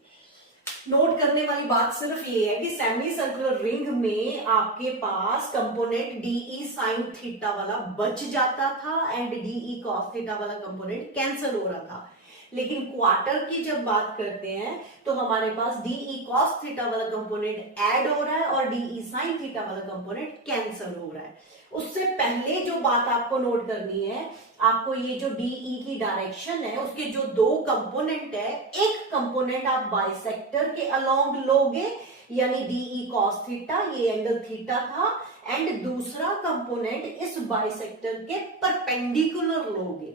नोट करने वाली बात सिर्फ ये है कि सेमी सर्कुलर रिंग में आपके पास कंपोनेंट डीई साइन थीटा वाला बच जाता था, एंड डीई कॉस थीटा वाला कंपोनेंट कैंसिल हो रहा था। लेकिन क्वार्टर की जब बात करते हैं तो हमारे पास DE cos थीटा वाला कंपोनेंट ऐड हो रहा है और DE sin थीटा वाला कंपोनेंट कैंसिल हो रहा है। उससे पहले जो बात आपको नोट करनी है, आपको ये जो DE की डायरेक्शन है उसके जो दो कंपोनेंट है, एक कंपोनेंट आप बाइसेक्टर के अलोंग लोगे यानी DE cos थीटा, ये एंगल थीटा था, एंड दूसरा कंपोनेंट इस बाइसेक्टर के परपेंडिकुलर लोगे।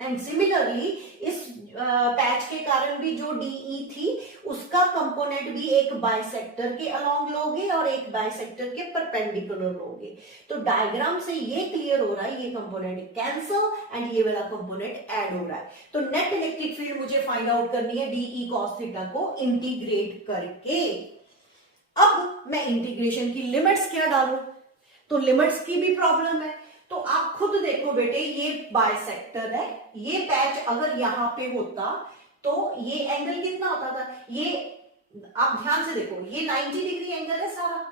एंड सिमिलरली इस पैच के कारण भी जो DE थी उसका कंपोनेंट भी एक बाइसेक्टर के अलोंग लोगे और एक बाइसेक्टर के परपेंडिकुलर लोगे। तो डायग्राम से ये क्लियर हो रहा है ये कंपोनेंट कैंसिल एंड ये वाला कंपोनेंट ऐड हो रहा है। तो नेट इलेक्ट्रिक फील्ड मुझे फाइंड आउट करनी है DE cos थीटा को इंटीग्रेट करके। अब मैं इंटीग्रेशन की लिमिट्स क्या डालूं, तो लिमिट्स की भी प्रॉब्लम है। तो आप खुद देखो बेटे, ये बाइसेक्टर है, ये पैच अगर यहां पे होता तो ये एंगल कितना होता था, ये आप ध्यान से देखो, ये 90 डिग्री एंगल है सारा,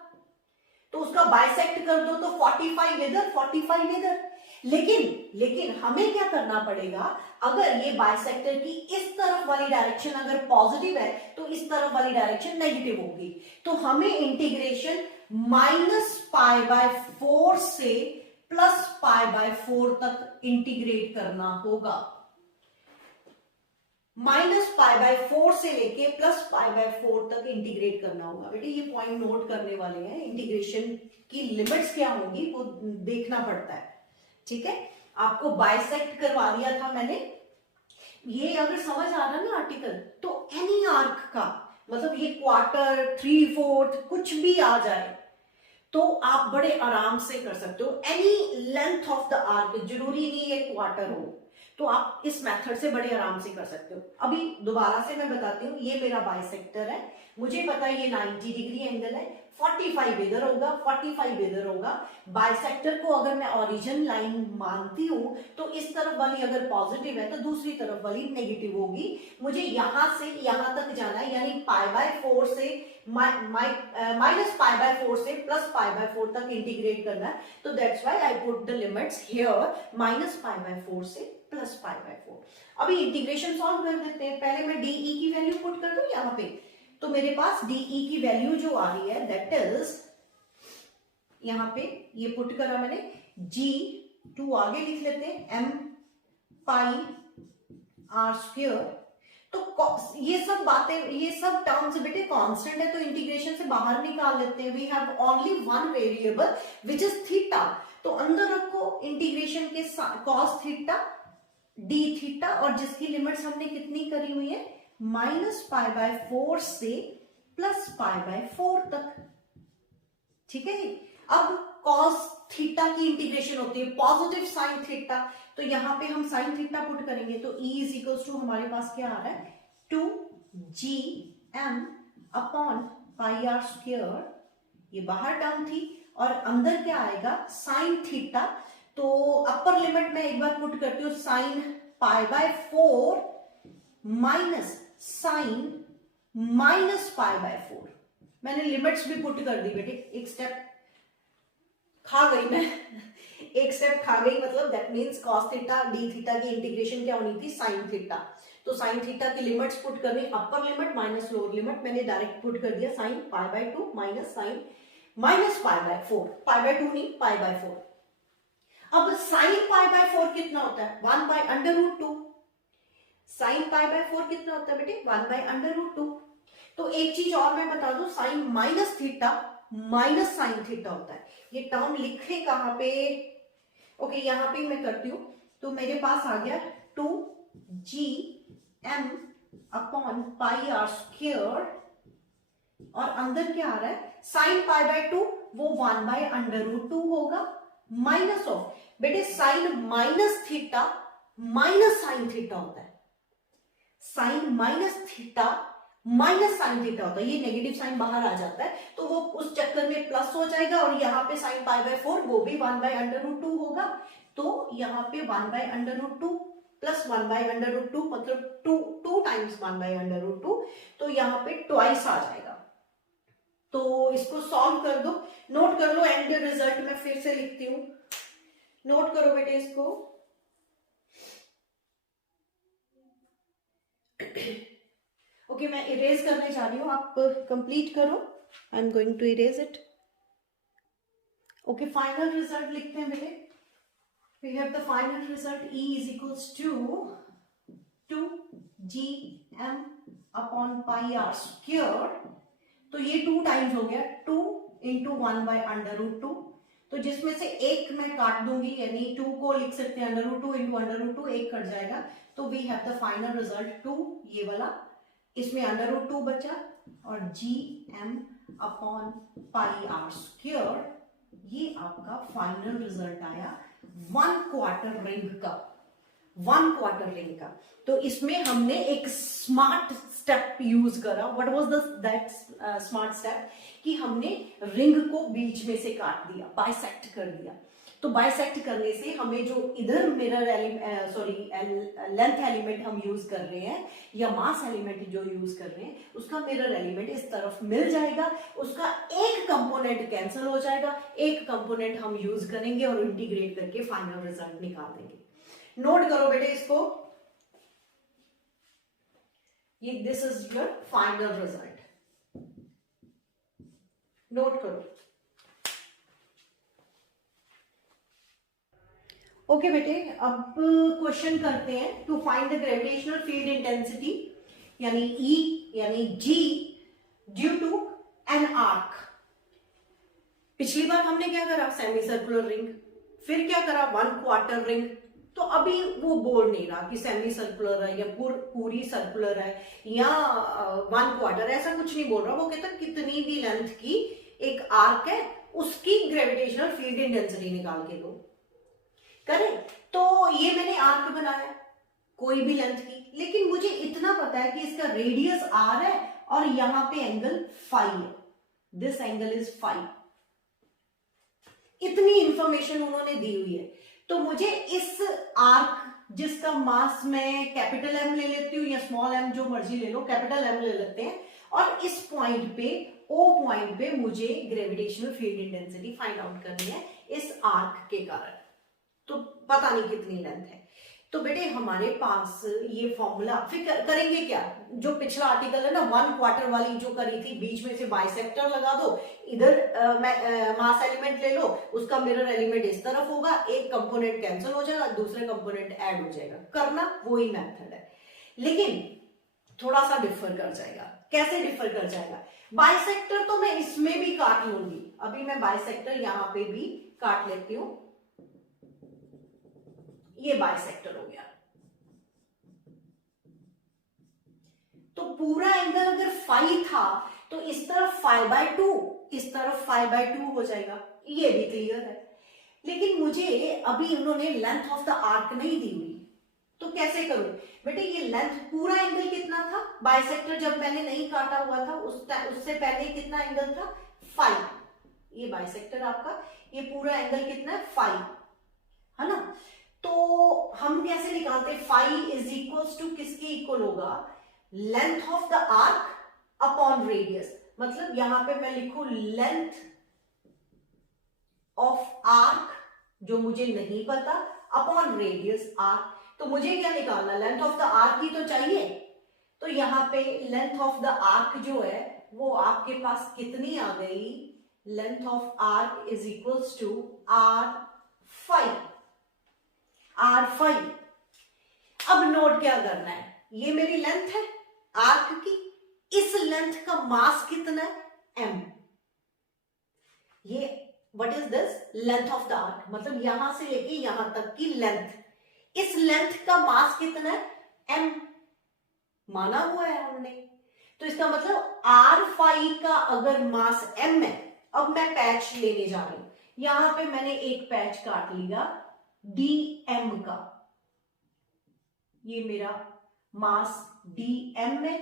तो उसका बाइसेक्ट कर दो तो 45 इधर 45 इधर। लेकिन हमें क्या करना पड़ेगा, अगर ये बाइसेक्टर की इस तरफ वाली डायरेक्शन अगर पॉजिटिव है तो इस तरफ वाली डायरेक्शन नेगेटिव होगी। तो हमें इंटीग्रेशन -π/4 से +π/4 तक इंटीग्रेट करना होगा। -π/4 से लेके +π/4 तक इंटीग्रेट करना होगा। बेटे ये पॉइंट नोट करने वाले हैं, इंटीग्रेशन की लिमिट्स क्या होंगी वो देखना पड़ता है, ठीक है। आपको बाइसेक्ट करवा दिया था मैंने, ये अगर समझ आ रहा ना आर्टिकल, तो एनी आर्क का मतलब ये क्वार्टर 3/4 कुछ भी आ जाए तो आप बड़े आराम से कर सकते हो। Any length of the arc, जरूरी नहीं है क्वार्टर हो, तो आप इस मेथड से बड़े आराम से कर सकते हो। अभी दोबारा से मैं बताती हूँ, ये मेरा बाइसेक्टर है, मुझे पता है ये 90 डिग्री एंगल है, 45 इधर होगा 45 इधर होगा। बाइसेक्टर को अगर मैं ओरिजिन लाइन मानती हूं तो इस तरफ वाली अगर पॉजिटिव है तो दूसरी तरफ वाली नेगेटिव होगी। मुझे यहां से यहां तक जाना है, यानी π/4 से -π/4 से +π/4 तक इंटीग्रेट करना है। तो that's why I put the limits here -π/4 से +π/4। अभी इंटीग्रेशन सॉल्व कर देते हैं। पहले मैं DE की वैल्यू पुट कर दूं यहां पे, तो मेरे पास DE की वैल्यू जो आ रही है दैट इज, यहां पे ये पुट करा मैंने, G2 आगे लिख लेते हैं m πr²। तो ये सब बातें, ये सब टर्म्स बेटे कांस्टेंट है, तो इंटीग्रेशन से बाहर निकाल लेते हैं। We have only one variable which is theta, तो अंदर रखो इंटीग्रेशन के cos थीटा d थीटा, और जिसकी लिमिट्स हमने कितनी करी हुई है -π/4 से +π/4 तक, ठीक है जी। अब cos थीटा की इंटीग्रेशन होती है पॉजिटिव साइन थीटा, तो यहां पे हम साइन थीटा पुट करेंगे तो E = हमारे पास क्या आ रहा है 2gm/πr², ये बाहर टर्म थी, और अंदर क्या आएगा साइन थीटा। तो अपर लिमिट में एक बार पुट करती हूँ, साइन π/4 माइनस साइन -π/4। मैंने लिमिट्स भी पुट कर दी बेटे, एक स्टेप खा गई मैं एक स्टेप खा गई, मतलब that means cos theta d theta की इंटीग्रेशन क्या होनी थी sin थीटा। तो sin थीटा की लिमिट्स पुट करनी, upper limit minus lower limit, मैंने डायरेक्ट पुट कर दिया sin π/2 माइनस sin -π/4, π/2 नहीं π/4। अब sin π/4 कितना होता है 1/√2। sin π/4 कितना होता है बेटे 1/√2। तो एक चीज और मैं बता दूं, sine minus theta minus sine theta होता है। ये टर्म लिखे कहां पे, ओके यहां पे मैं करती हूं। तो मेरे पास आ गया 2gm/πr², और अंदर क्या आ रहा है साइन π/2, वो 1/√2 होगा, माइनस ऑफ बेटे sine minus theta minus sine theta होता है, sine minus theta minus sine theta होता है, ये नेगेटिव साइन बाहर आ जाता है तो वो उस चक्कर में प्लस हो जाएगा, और यहाँ पे साइन π/4 वो भी 1/√2 होगा। तो यहाँ पे 1/√2 प्लस 1/√2 मतलब 2 टाइम्स 1/√2, तो यहाँ पे ट्वाइस आ जाएगा। तो इसको सॉल्व कर दो, नोट कर लो, एंड रिजल्ट में फिर से लिखती हूँ, नोट करो बेटे इसको। ओके, मैं इरेज करने जा रही हूँ, आप कंप्लीट करो। I am going to erase it. Okay, final result लिखते हैं बेटे। We have the final result, E is equals to 2gm upon pi R square. तो ये 2 टाइम्स हो गया, 2 इंटू 1 बाय अंडर रूट 2। तो जिसमें से एक मैं काट दूंगी, यानी 2 को लिख सकते हैं under root 2 into under root 2, एक कट जाएगा। तो we have the final result 2, ये वाला, इसमें अंडर रूट 2 बचा, और gm upon pi R square, ये आपका फाइनल रिजल्ट आया 1/4 रिंग का, 1/4 रिंग का। तो इसमें हमने एक स्मार्ट स्टेप यूज करा। What was that smart step? कि हमने रिंग को बीच में से काट दिया, बाइसेक्ट कर दिया। तो बाइसेक्ट करने से हमें जो इधर मिरर लेंथ एलिमेंट हम यूज कर रहे हैं, या मास एलिमेंट जो यूज कर रहे हैं, उसका मिरर एलिमेंट इस तरफ मिल जाएगा, उसका एक कंपोनेंट कैंसिल हो जाएगा, एक कंपोनेंट हम यूज करेंगे और इंटीग्रेट करके फाइनल रिजल्ट निकाल देंगे। नोट करो बेटे इसको, ये this is your final result, note करो। ओके बेटे, अब क्वेश्चन करते हैं। To find the gravitational field intensity, यानी E यानी G due to an arc. पिछली बार हमने क्या करा? Semi circular ring. फिर क्या करा? 1/4 रिंग। तो अभी वो बोल नहीं रहा कि सेमी सर्कुलर है या पूरी सर्कुलर है या 1/4, ऐसा कुछ नहीं बोल रहा। वो कहता कितनी भी लेंथ की एक आर्क है, उसकी ग्रेविटेशनल फील्ड इंटेंसिटी निकाल के दो। करें? तो ये मैंने आर्क बनाया कोई भी लेंथ की, लेकिन मुझे इतना पता है कि इसका रेडियस r है और यहां पे एंगल फाई है, दिस एंगल इज फाई। इतनी इंफॉर्मेशन उन्होंने दी हुई है। तो मुझे इस आर्क, जिसका मास मैं कैपिटल M ले लेती हूँ या स्मॉल m, जो मर्जी ले लो, कैपिटल M ले लेते हैं, और इस पॉइंट पे, O पॉइंट पे मुझे gravitational field intensity find out करनी है इस आर्क के कारण। तो पता नहीं कितनी लेंथ है। तो बेटे हमारे पास ये फॉर्मूला, फिर करेंगे क्या? जो पिछला आर्टिकल है ना, 1/4 वाली जो करी थी, बीच में से बाइसेक्टर लगा दो, इधर मास एलिमेंट ले लो, उसका मिरर एलिमेंट इस तरफ होगा, एक कंपोनेंट कैंसिल हो जाएगा, दूसरे कंपोनेंट ऐड हो जाएगा। करना वही मेथड है, लेकिन थोड़ा सा डिफर कर जाएगा। कैसे डिफर कर जाएगा? बाइसेक्टर तो मैं इसमें भी काट लूंगी। अभी मैं बाइसेक्टर यहां पे भी काट लेती हूं, ये बाइसेक्टर हो गया। तो पूरा एंगल अगर फाई था तो इस तरफ 5/2, इस तरफ 5/2 हो जाएगा, ये भी क्लियर है। लेकिन मुझे अभी उन्होंने लेंथ ऑफ द आर्क नहीं दी हुई, तो कैसे करूं बेटे? ये लेंथ, पूरा एंगल कितना था? बाइसेक्टर जब मैंने नहीं काटा हुआ था उससे पहले कितना एंगल था? 5। ये बाइसेक्टर आपका, ये पूरा एंगल कितना है? 5 है ना। तो हम कैसे निकालते? फाई इज इक्वल्स टू किसके इक्वल होगा? Length of the arc upon radius. मतलब यहां पे मैं लिखूं लेंथ ऑफ आर्क, जो मुझे नहीं पता, अपॉन रेडियस आर्क। तो मुझे क्या निकालना? लेंथ ऑफ द आर्क ही तो चाहिए। तो यहां पे लेंथ ऑफ द आर्क जो है वो आपके पास कितनी आ गई? Length of arc is equals to r5। अब नोट क्या करना है? ये मेरी लेंथ है आर्क की, इस लेंथ का मास कितना है? m। ये what is this? Length of the arc, मतलब यहां से लेके यहां तक की लेंथ। इस लेंथ का मास कितना है? m माना हुआ है हमने। तो इसका मतलब r5 का अगर मास m है, अब मैं पैच लेने जा रही हूं। यहां पे मैंने एक पैच काट लिया dm का, ये मेरा मास dm है।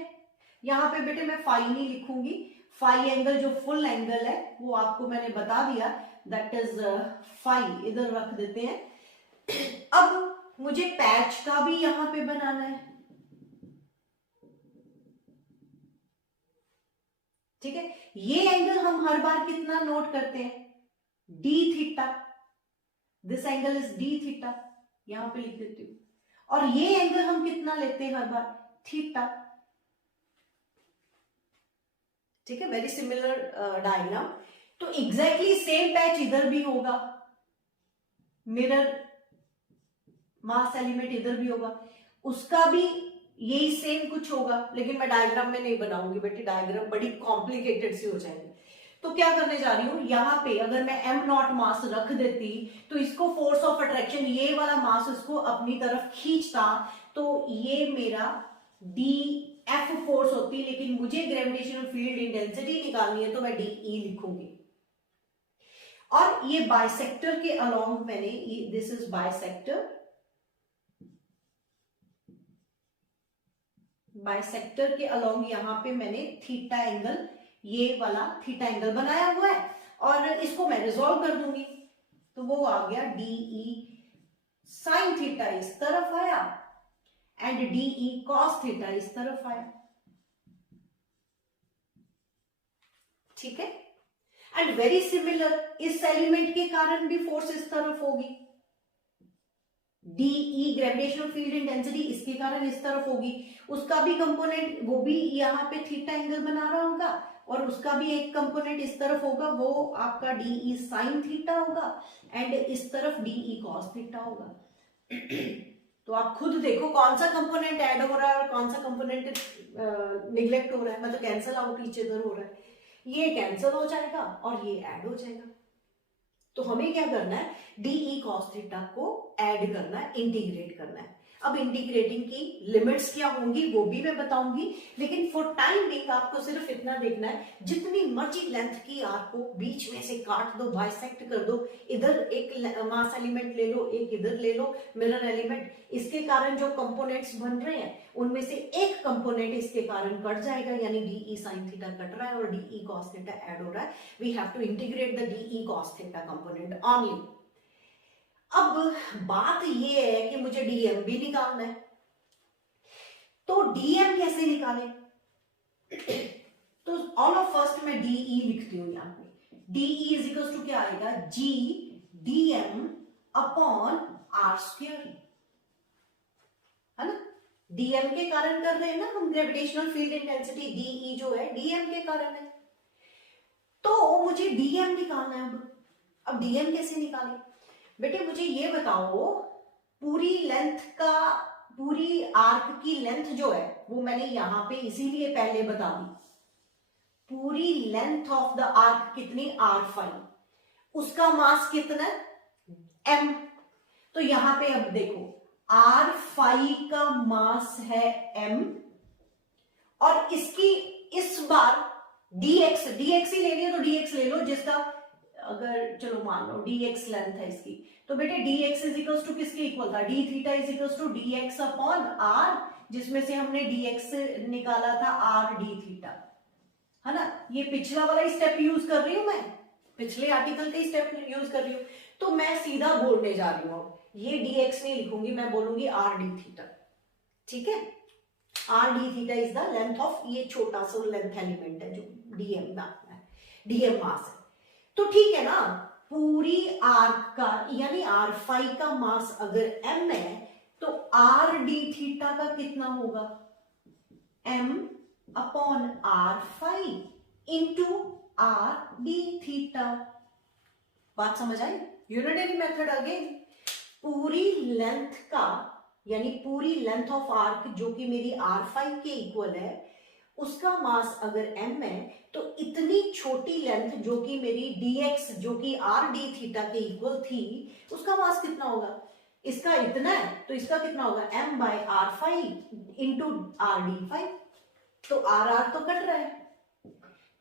यहां पे बेटे मैं फाई नहीं लिखूंगी, फाई एंगल जो फुल एंगल है वो आपको मैंने बता दिया, दैट इज फाई, इधर रख देते हैं। अब मुझे पैच का भी यहां पे बनाना है, ठीक है। ये एंगल हम हर बार कितना नोट करते हैं? d theta. This angle is d theta, यहां पे लिख देती हूं। और ये एंगल हम कितना लेते हैं हर बार? थीटा। ठीक है, वेरी सिमिलर डायग्राम। तो एग्जैक्टली सेम पैच इधर भी होगा, मिरर मास एलिमेंट इधर भी होगा, उसका भी यही सेम कुछ होगा, लेकिन मैं डायग्राम में नहीं बनाऊंगी बेटे, डायग्राम बड़ी कॉम्प्लिकेटेड सी हो जाएगी। तो क्या करने जा रही हूं, यहां पे अगर मैं m नॉट मास रख देती तो इसको फोर्स ऑफ अट्रैक्शन, ये वाला मास इसको अपनी तरफ खींचता, तो ये मेरा dF फोर्स होती, लेकिन मुझे ग्रेविटेशनल फील्ड इंटेंसिटी निकालनी है तो मैं dE लिखूंगी। और ये बाइसेक्टर के अलोंग मैंने, दिस इज बाइसेक्टर, बाइसेक्टर के अलोंग यहां पे मैंने थीटा एंगल, ये वाला थीटा एंगल बनाया हुआ है, और इसको मैं रिजॉल्व कर दूंगी, तो वो आ गया डीई साइन थीटा इस तरफ आया एंड डीई कॉस थीटा इस तरफ आया, ठीक है। एंड वेरी सिमिलर, इस एलिमेंट के कारण भी फोर्स इस तरफ होगी, डीई ग्रेविटेशनल फील्ड इंटेंसिटी इसके कारण इस तरफ होगी, उसका भी कंपोनेंट, वो भी यहाँ पे थीटा एंगल बना रहा होगा, और उसका भी एक कंपोनेंट इस तरफ होगा, वो आपका डीई साइन थीटा होगा, एंड इस तरफ डीई कॉस थीटा होगा। तो आप खुद देखो कौन सा कंपोनेंट ऐड हो रहा है और कौन सा कंपोनेंट निग्लेक्ट हो रहा है, मतलब कैंसल आउट ईच अदर हो रहा है, ये कैंसल हो जाएगा और ये ऐड हो जाएगा। तो हमें क्या करना है, डीई कॉस थीटा को ऐड करना है, इंटीग्रेट करना है। अब इंटीग्रेटिंग की लिमिट्स क्या होंगी वो भी मैं बताऊंगी, लेकिन फॉर टाइम बिंग आपको सिर्फ इतना देखना है, जितनी मर्जी लेंथ की आर्क को बीच में से काट दो, बाइसेक्ट कर दो, इधर एक मास एलिमेंट ले लो, एक इधर ले लो मिरर एलिमेंट, इसके कारण जो कंपोनेंट्स बन रहे हैं उनमें से एक कंपोनेंट इसके कारण कट जाएगा, यानी डीई साइन थीटा कट रहा है और डीई कॉस थीटा ऐड हो रहा है। We have to integrate the DE cos theta component only. अब बात ये है कि मुझे डीएम भी निकालना है, तो डीएम कैसे निकालें? तो ऑल ऑफ फर्स्ट मैं डीई लिखती हूं यहां पे, डीई इज इक्वल टू क्या आएगा, जी डीएम अपॉन आर स्क्वायर, है ना, डीएम के कारण कर रहे हैं ना हम ग्रेविटेशनल फील्ड इंटेंसिटी, डीई जो है डीएम के कारण है, तो मुझे डीएम निकालना है। अब डीएम कैसे निकालें बेटे, मुझे ये बताओ, पूरी लेंथ का, पूरी आर्क की लेंथ जो है वो मैंने यहां पे इसीलिए पहले बता दी, पूरी लेंथ ऑफ द आर्क कितनी, r5, उसका मास कितना m, तो यहां पे अब देखो r5 का मास है m, और इसकी इस बार dx ही लेनी है तो dx ले लो, जिसका अगर चलो मान लो dx लेंथ है इसकी, तो बेटे dx इज इक्वल टू किसके इक्वल था, d theta is equal to dx upon r, जिसमें से हमने dx निकाला था r d थीटा, है ना। ये पिछला वाला स्टेप यूज कर रही हूं मैं, पिछले आर्टिकल का स्टेप यूज कर रही हूं, तो मैं सीधा बोलने जा रही हूं, ये dx नहीं लिखूंगी, मैं बोलूंगी r d थीटा, ठीक है। r d theta is the length of, ये छोटा सा लेंथ एलिमेंट है जो dm डीएम मास है, तो ठीक है ना। पूरी आर्क का यानी r5 का मास अगर m है, तो r d थीटा का कितना होगा, m upon r5 into r d theta. बात समझ आई, यूनिटरी मेथड अगेन, पूरी लेंथ का यानी पूरी लेंथ ऑफ आर्क जो कि मेरी r5 के इक्वल है, उसका मास अगर m है, तो इतनी छोटी लेंथ जो कि मेरी dx जो कि r d थीटा के इक्वल थी, उसका मास कितना होगा, इसका इतना है तो इसका कितना होगा, m bye r5 into r d5, तो r तो कट रहा है,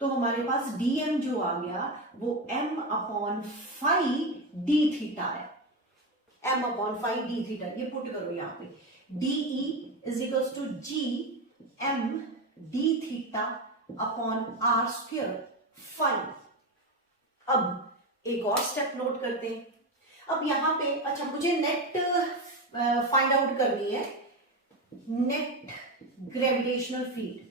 तो हमारे पास dm जो आ गया वो m अपॉन 5 d थीटा है, m अपॉन 5 d थीटा, ये पुट करो यहाँ पे, de is equal to g m d theta upon r square 5। अब एक और स्टेप नोट करते हैं, अब यहां पे अच्छा मुझे नेट फाइंड आउट करनी है, net gravitational field,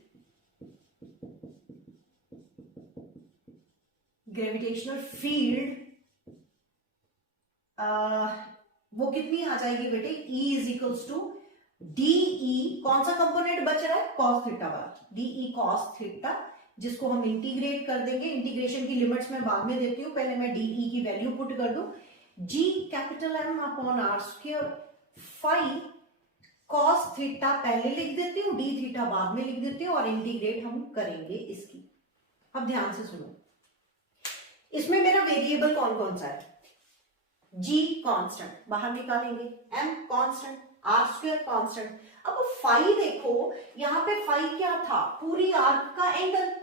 gravitational field वो कितनी आ जाएगी बेटे, E is equals to d E, कौन सा कंपोनेंट बच रहा है, कॉस थीटा वाला, डीई कॉस थीटा जिसको हम इंटीग्रेट कर देंगे। इंटीग्रेशन की लिमिट्स मैं बाद में देती हूँ, पहले मैं डी ई की वैल्यू पुट कर दूं। G capital M upon R square phi cos theta पहले लिख देती हूँ, डी थीटा बाद में लिख देती हूँ, और इंटीग्रेट हम करेंगे इसकी। अब ध्यान से सुनो, इसमें मेरा वेरिएबल कौन कौन सा है? जी कांस्टेंट बाहर निकालेंगे, M constant, R square constant. अब फाई देखो, यहाँ पे फाई क्या था? पूरी आर्क का एंगल।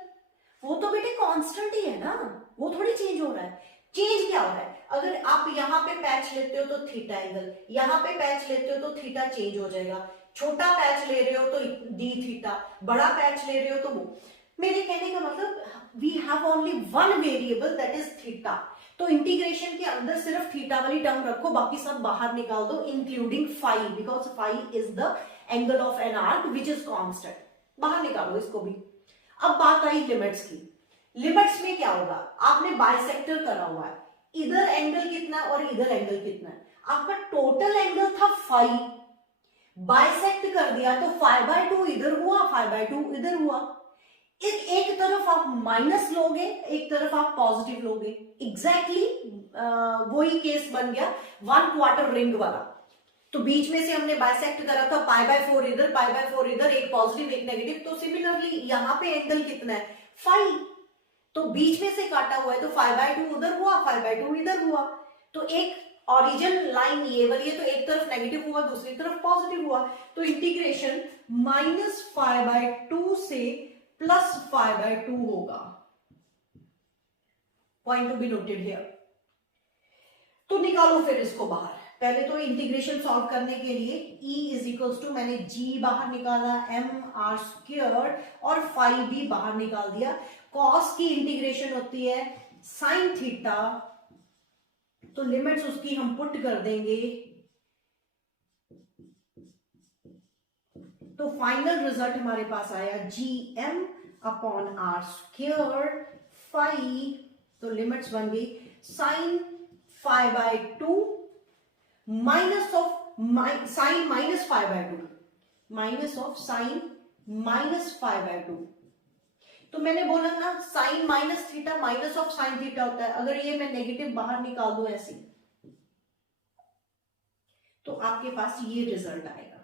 वो तो बेटे कांस्टेंट ही है ना, वो थोड़ी चेंज हो रहा है। चेंज क्या हो रहा है? अगर आप यहाँ पे पैच लेते हो तो थीटा एंगल, यहाँ पे पैच लेते हो तो थीटा चेंज हो जाएगा। छोटा पैच ले रहे हो तो डी थीटा, बड़ा पैच ले रहे हो तो वो। मेरे कहने का मतलब, we have only one variable that is theta. तो इंटीग्रेशन के अंदर सिर्फ थीटा वाली टर्म रखो, बाकी सब बाहर निकाल दो, including phi, because phi is the angle of an arc which is constant. बाहर निकालो इसको भी। अब बात आई लिमिट्स की। लिमिट्स में क्या होगा? आपने बाइसेक्टर करा हुआ है, इधर एंगल कितना और इधर एंगल कितना है? आपका टोटल एंगल था फाई, बाइसेक्ट कर दिया तो 5/2 इधर हुआ, 5/2 इधर हुआ। एक तरफ आप माइनस लोगे, एक तरफ आप पॉजिटिव लोगे। एग्जैक्टली वही केस बन गया 1/4 रिंग वाला। तो बीच में से हमने बाइसेक्ट करा था, π/4 इधर, π/4 इधर, एक पॉजिटिव एक नेगेटिव। तो सिमिलरली यहाँ पे एंगल कितना है? 5। तो बीच में से काटा हुआ है तो 5/2 उधर हुआ, 5/2 इधर हुआ। तो एक ओरिजिन लाइन ये वाली है, तो एक तरफ नेगेटिव हुआ, दूसरी तरफ पॉजिटिव हुआ। तो इंटीग्रेशन -5/2 से +5/2 होगा। Point to be noted here. तो निकालो फिर इसको बाहर। पहले तो इंटीग्रेशन सॉल्व करने के लिए E इज इक्वल्स टू, मैंने G बाहर निकाला, m/r² और फाई भी बाहर निकाल दिया। कॉस की इंटीग्रेशन होती है साइन थीटा, तो लिमिट्स उसकी हम पुट कर देंगे। तो फाइनल रिजल्ट हमारे पास आया gm/r² फाई। तो लिमिट्स बन गई sine 5/2 minus of sine -5/2, minus of sine -5/2। तो मैंने बोला ना, sine minus theta minus of sine theta होता है। अगर ये मैं नेगेटिव बाहर निकाल दूं ऐसे, तो आपके पास ये रिजल्ट आएगा।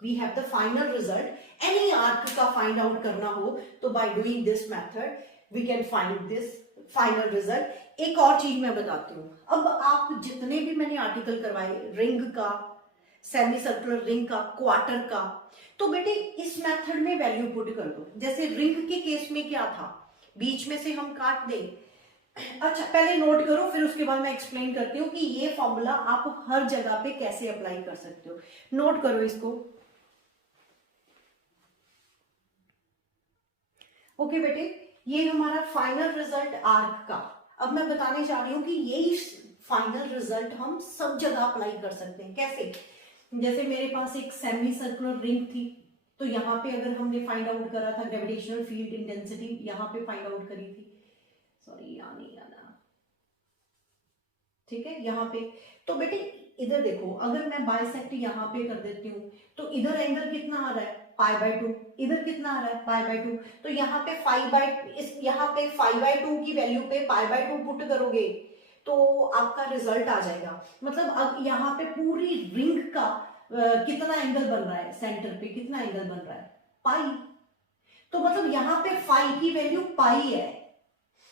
We have the final result. Any arc का फाइंड आउट करना हो तो by doing this method we can find this final result. एक और चीज मैं बताती हूँ। अब आप जितने भी मैंने आर्टिकल करवाए, रिंग का, सेमी सर्कुलर रिंग का, क्वार्टर का, तो बेटे इस मेथड में वैल्यू पुट कर दो। जैसे रिंग के केस में क्या था, बीच में से हम काट दें। अच्छा पहले नोट करो, फिर उसके बाद मैं एक्सप्लेन करती हूँ कि ये फॉर्मूला आप हर जगह पे कैसे अप्लाई कर सकते हो। नोट करो इसको। ओके बेटे, ये हमारा फाइनल रिजल्ट आर्क का। अब मैं बताने जा रही हूं कि यही फाइनल रिजल्ट हम सब जगह अप्लाई कर सकते हैं। कैसे? जैसे मेरे पास एक सेमी सर्कुलर रिंग थी, तो यहाँ पे अगर हमने फाइंड आउट करा था ग्रेविटेशनल फील्ड इंटेंसिटी, यहाँ पे फाइंड आउट करी थी, सॉरी यहाँ नहीं आना, ठीक है, यहाँ पे। तो बेटे इधर देखो, अगर मैं बाइसेक्ट यहाँ पे कर देती हूँ तो इधर एंगल कितना आ रहा है? π/2। इधर कितना आ रहा है? π/2। तो यहाँ पे यहाँ पे 5/2 की वैल्यू पे π/2 पुट करोगे तो आपका रिजल्ट आ जाएगा। मतलब अब यहाँ पे पूरी रिंग का कितना एंगल बन रहा है? सेंटर पे कितना एंगल बन रहा है? पाई। तो मतलब यहाँ पे फाई की वैल्यू पाई है,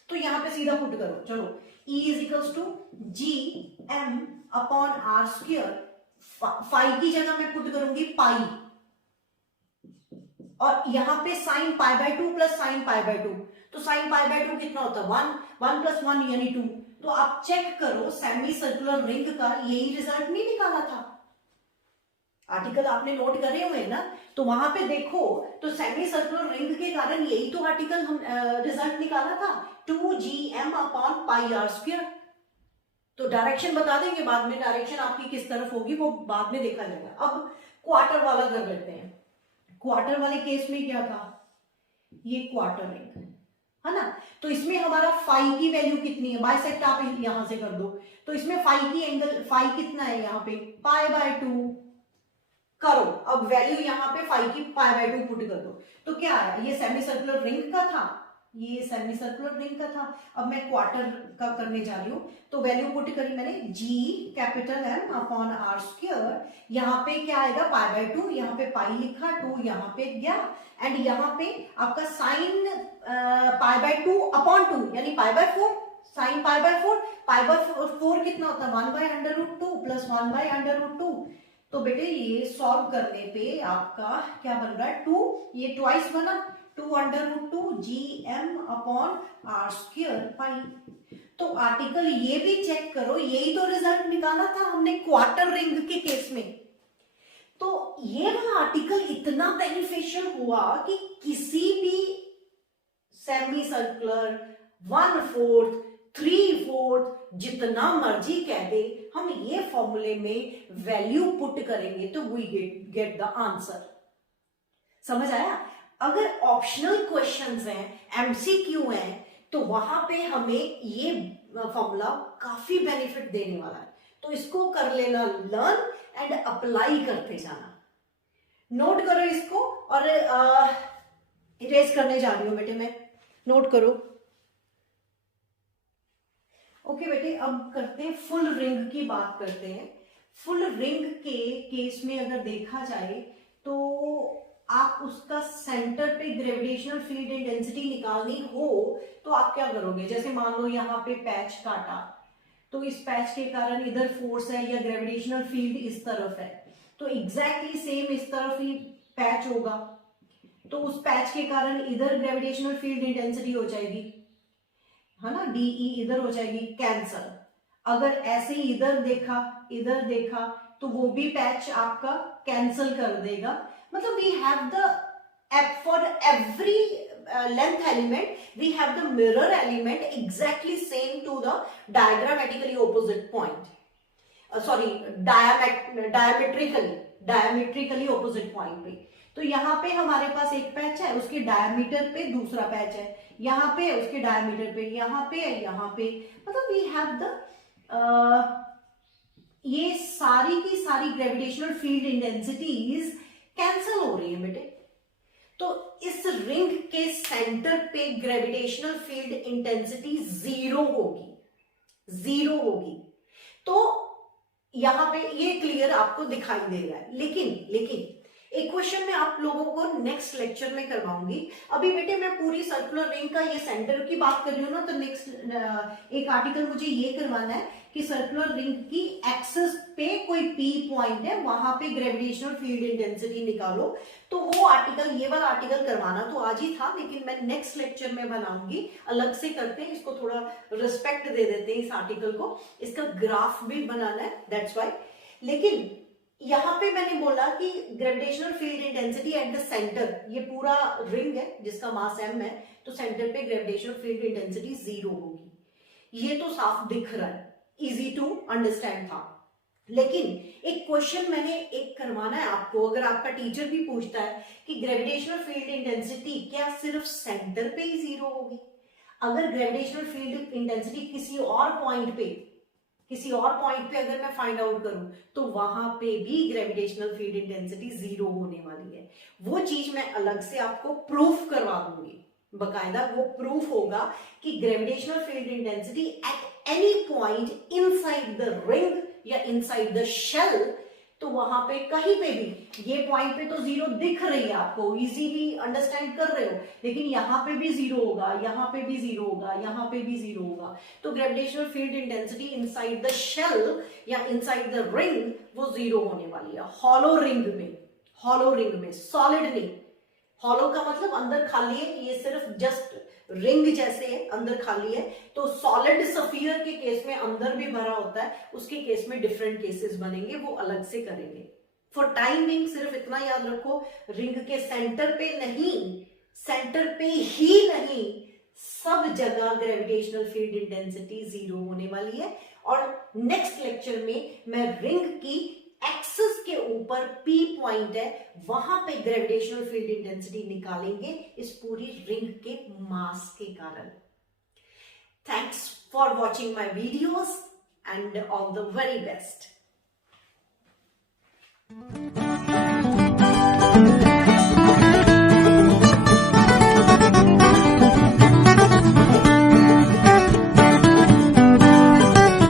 तो यहाँ पे सीधा पुट करो। चलो, E is equals to gm/r²। Phi की जगह मैं पुट करूंगी पाई, और यहाँ पे साइन π/2 प्लस साइन π/2, तो साइन π/2 कितना होता है? 1, 1 + 1 यानी 2। तो आप चेक करो, सेमी सर्कुलर रिंग का यही रिजल्ट नहीं निकाला था? आर्टिकल आपने नोट करे हुए ना, तो वहां पे देखो, तो सेमी सर्कुलर रिंग के कारण यही तो आर्टिकल हम रिजल्ट निकाला था, 2gm/πr²। तो डायरेक्शन बता देंगे बाद में, डायरेक्शन आपकी किस तरफ होगी वो बाद में देखा जाएगा। अब क्वार्टर वाला कर लेते हैं। क्वार्टर वाले केस में क्या था? ये क्वार्टर रिंग है ना, तो इसमें हमारा फाई की वैल्यू कितनी है? बाइसेक्ट आप यहां से कर दो, तो इसमें फाई की एंगल, फाई कितना है यहाँ पे? π/2 करो। अब वैल्यू यहाँ पे फाई की π/2 पुट कर दो, तो क्या आया? ये सेमी सर्कुलर रिंग का था, ये सेमी सर्कुलर रिंग का था। अब मैं क्वार्टर का करने जा रही हूँ, तो वैल्यू पुट करी मैंने G capital M upon R square. यहाँ पे क्या आएगा पाई बाय 2, यहाँ पे पाई लिखा, 2 यहाँ पे गया, एंड यहाँ पे आपका साइन पाई बाय 2 अपॉन 2 यानी pi by 4, sine pi by 4, pi by 4 कितना होता है 1 by under root 2 plus 1 by under root 2। तो बेटे ये सॉल्व करने पे आपका क्या बन रहा है 2, ये ट्वाइस बना 2 under root 2 G M upon R square pi. तो आर्टिकल ये भी चेक करो, यही तो रिजल्ट निकाला था हमने क्वार्टर रिंग के केस में। तो ये वाला आर्टिकल इतना बेनिफिशियल हुआ कि किसी भी सेमी सर्कुलर 1/4 3/4 जितना मर्जी कह दे, हम ये फॉर्मूले में वैल्यू पुट करेंगे तो वी गेट द आंसर। समझ आया? अगर ऑप्शनल क्वेश्चंस हैं, एमसीक्यू हैं, तो वहां पे हमें ये फॉर्मूला काफी बेनिफिट देने वाला है। तो इसको कर लेना लर्न एंड अप्लाई करते जाना। नोट करो इसको, और इरेज करने जा रही हूं बेटे मैं, नोट करो। ओके बेटे, अब करते हैं फुल रिंग की बात करते हैं। फुल रिंग के केस में अगर देखा जाए तो आप उसका सेंटर पे ग्रेविटेशनल फील्ड इंटेंसिटी निकालनी हो तो आप क्या करोगे? जैसे मान लो यहाँ पे पैच काटा, तो इस पैच के कारण इधर फोर्स है या ग्रेविटेशनल फील्ड इस तरफ है, तो एग्जैक्टली सेम इस तरफ ही पैच होगा, तो उस पैच के कारण इधर ग्रेविटेशनल फील्ड इंटेंसिटी हो जाएगी, है ना, डीई इधर हो जाएगी कैंसल। अगर ऐसे ही इधर देखा तो वो भी पैच आपका कैंसल कर देगा। मतलब we have the for every length element we have the mirror element exactly same to the diagrammatically opposite point, sorry diametrically opposite point पे। तो यहाँ पे हमारे पास एक पैच है, उसके डायमीटर पे दूसरा पैच है, यहाँ पे उसके डायमीटर पे, यहाँ पे, मतलब वी हैव द ये सारी की सारी ग्रेविटेशनल फील्ड इंटेंसिटीज कैंसल हो रही है बेटे। तो इस रिंग के सेंटर पे ग्रेविटेशनल फील्ड इंटेंसिटी जीरो होगी। तो यहां पे ये क्लियर आपको दिखाई दे रहा है। लेकिन एक क्वेश्चन मैं आप लोगों को नेक्स्ट लेक्चर में करवाऊंगी। अभी बेटे मैं पूरी सर्कुलर रिंग का ये सेंटर की बात कर रही हूँ ना, तो नेक्स्ट एक आर्टिकल मुझे ये करवाना है कि सर्कुलर रिंग की एक्सिस पे कोई पी पॉइंट है, वहां पे ग्रेविटेशनल फील्ड इंटेंसिटी निकालो। तो वो आर्टिकल, ये वाला आर्टिकल करवाना तो आज ही था, लेकिन मैं नेक्स्ट लेक्चर में बनाऊंगी, अलग से करते हैं इसको, थोड़ा रिस्पेक्ट दे देते हैं इस आर्टिकल को, इसका ग्राफ भी बनाना है, दैट्स वाई। लेकिन यहां पे मैंने बोला कि gravitational field intensity at the centre, ये पूरा रिंग है जिसका मास m है, तो सेंटर पे ग्रेविटेशनल फील्ड इंटेंसिटी जीरो होगी। ये तो साफ दिख रहा है, इजी टू अंडरस्टैंड था। लेकिन एक क्वेश्चन मैंने एक करवाना है आपको, अगर आपका टीचर भी पूछता है कि ग्रेविटेशनल फील्ड इंटेंसिटी क्या सिर्फ सेंटर पे ही जीरो होगी? अगर ग्रेविटेशनल फील्ड इंटेंसिटी किसी और पॉइंट पे अगर मैं फाइंड आउट करूं तो वहां पे भी ग्रेविटेशनल फील्ड इंटेंसिटी जीरो होने वाली है। वो चीज मैं अलग से आपको प्रूफ करवा दूंगी, बकायदा वो प्रूफ होगा कि gravitational field intensity at any point inside the ring या इनसाइड द शेल, तो वहां पे कहीं पे भी, ये पॉइंट पे तो जीरो दिख रही है आपको, इजीली अंडरस्टैंड कर रहे हो, लेकिन यहाँ पे भी जीरो होगा, यहाँ पे भी जीरो होगा, यहाँ पे भी जीरो होगा। तो gravitational field intensity inside the shell या इनसाइड द रिंग वो जीरो होने वाली है। हॉलो रिंग में, सॉलिड नहीं। हॉलो का मतलब अंदर खाली है, ये सिर्फ जस्ट रिंग जैसे है, अंदर खाली है। तो सॉलिड सफियर के केस में अंदर भी भरा होता है, उसके केस में डिफरेंट केसेस बनेंगे, वो अलग से करेंगे। फॉर टाइम बिंग सिर्फ इतना याद रखो, रिंग के सेंटर पे ही नहीं, सब जगह ग्रेविटेशनल फील्ड इंटेंसिटी जीरो होने वाली है। और नेक्स्ट लेक्चर में मैं रिंग की एक्सिस के ऊपर पी पॉइंट है, वहां पे ग्रेविटेशनल फील्ड इंटेंसिटी निकालेंगे इस पूरी रिंग के मास के कारण। Thanks for watching my videos and all the very best.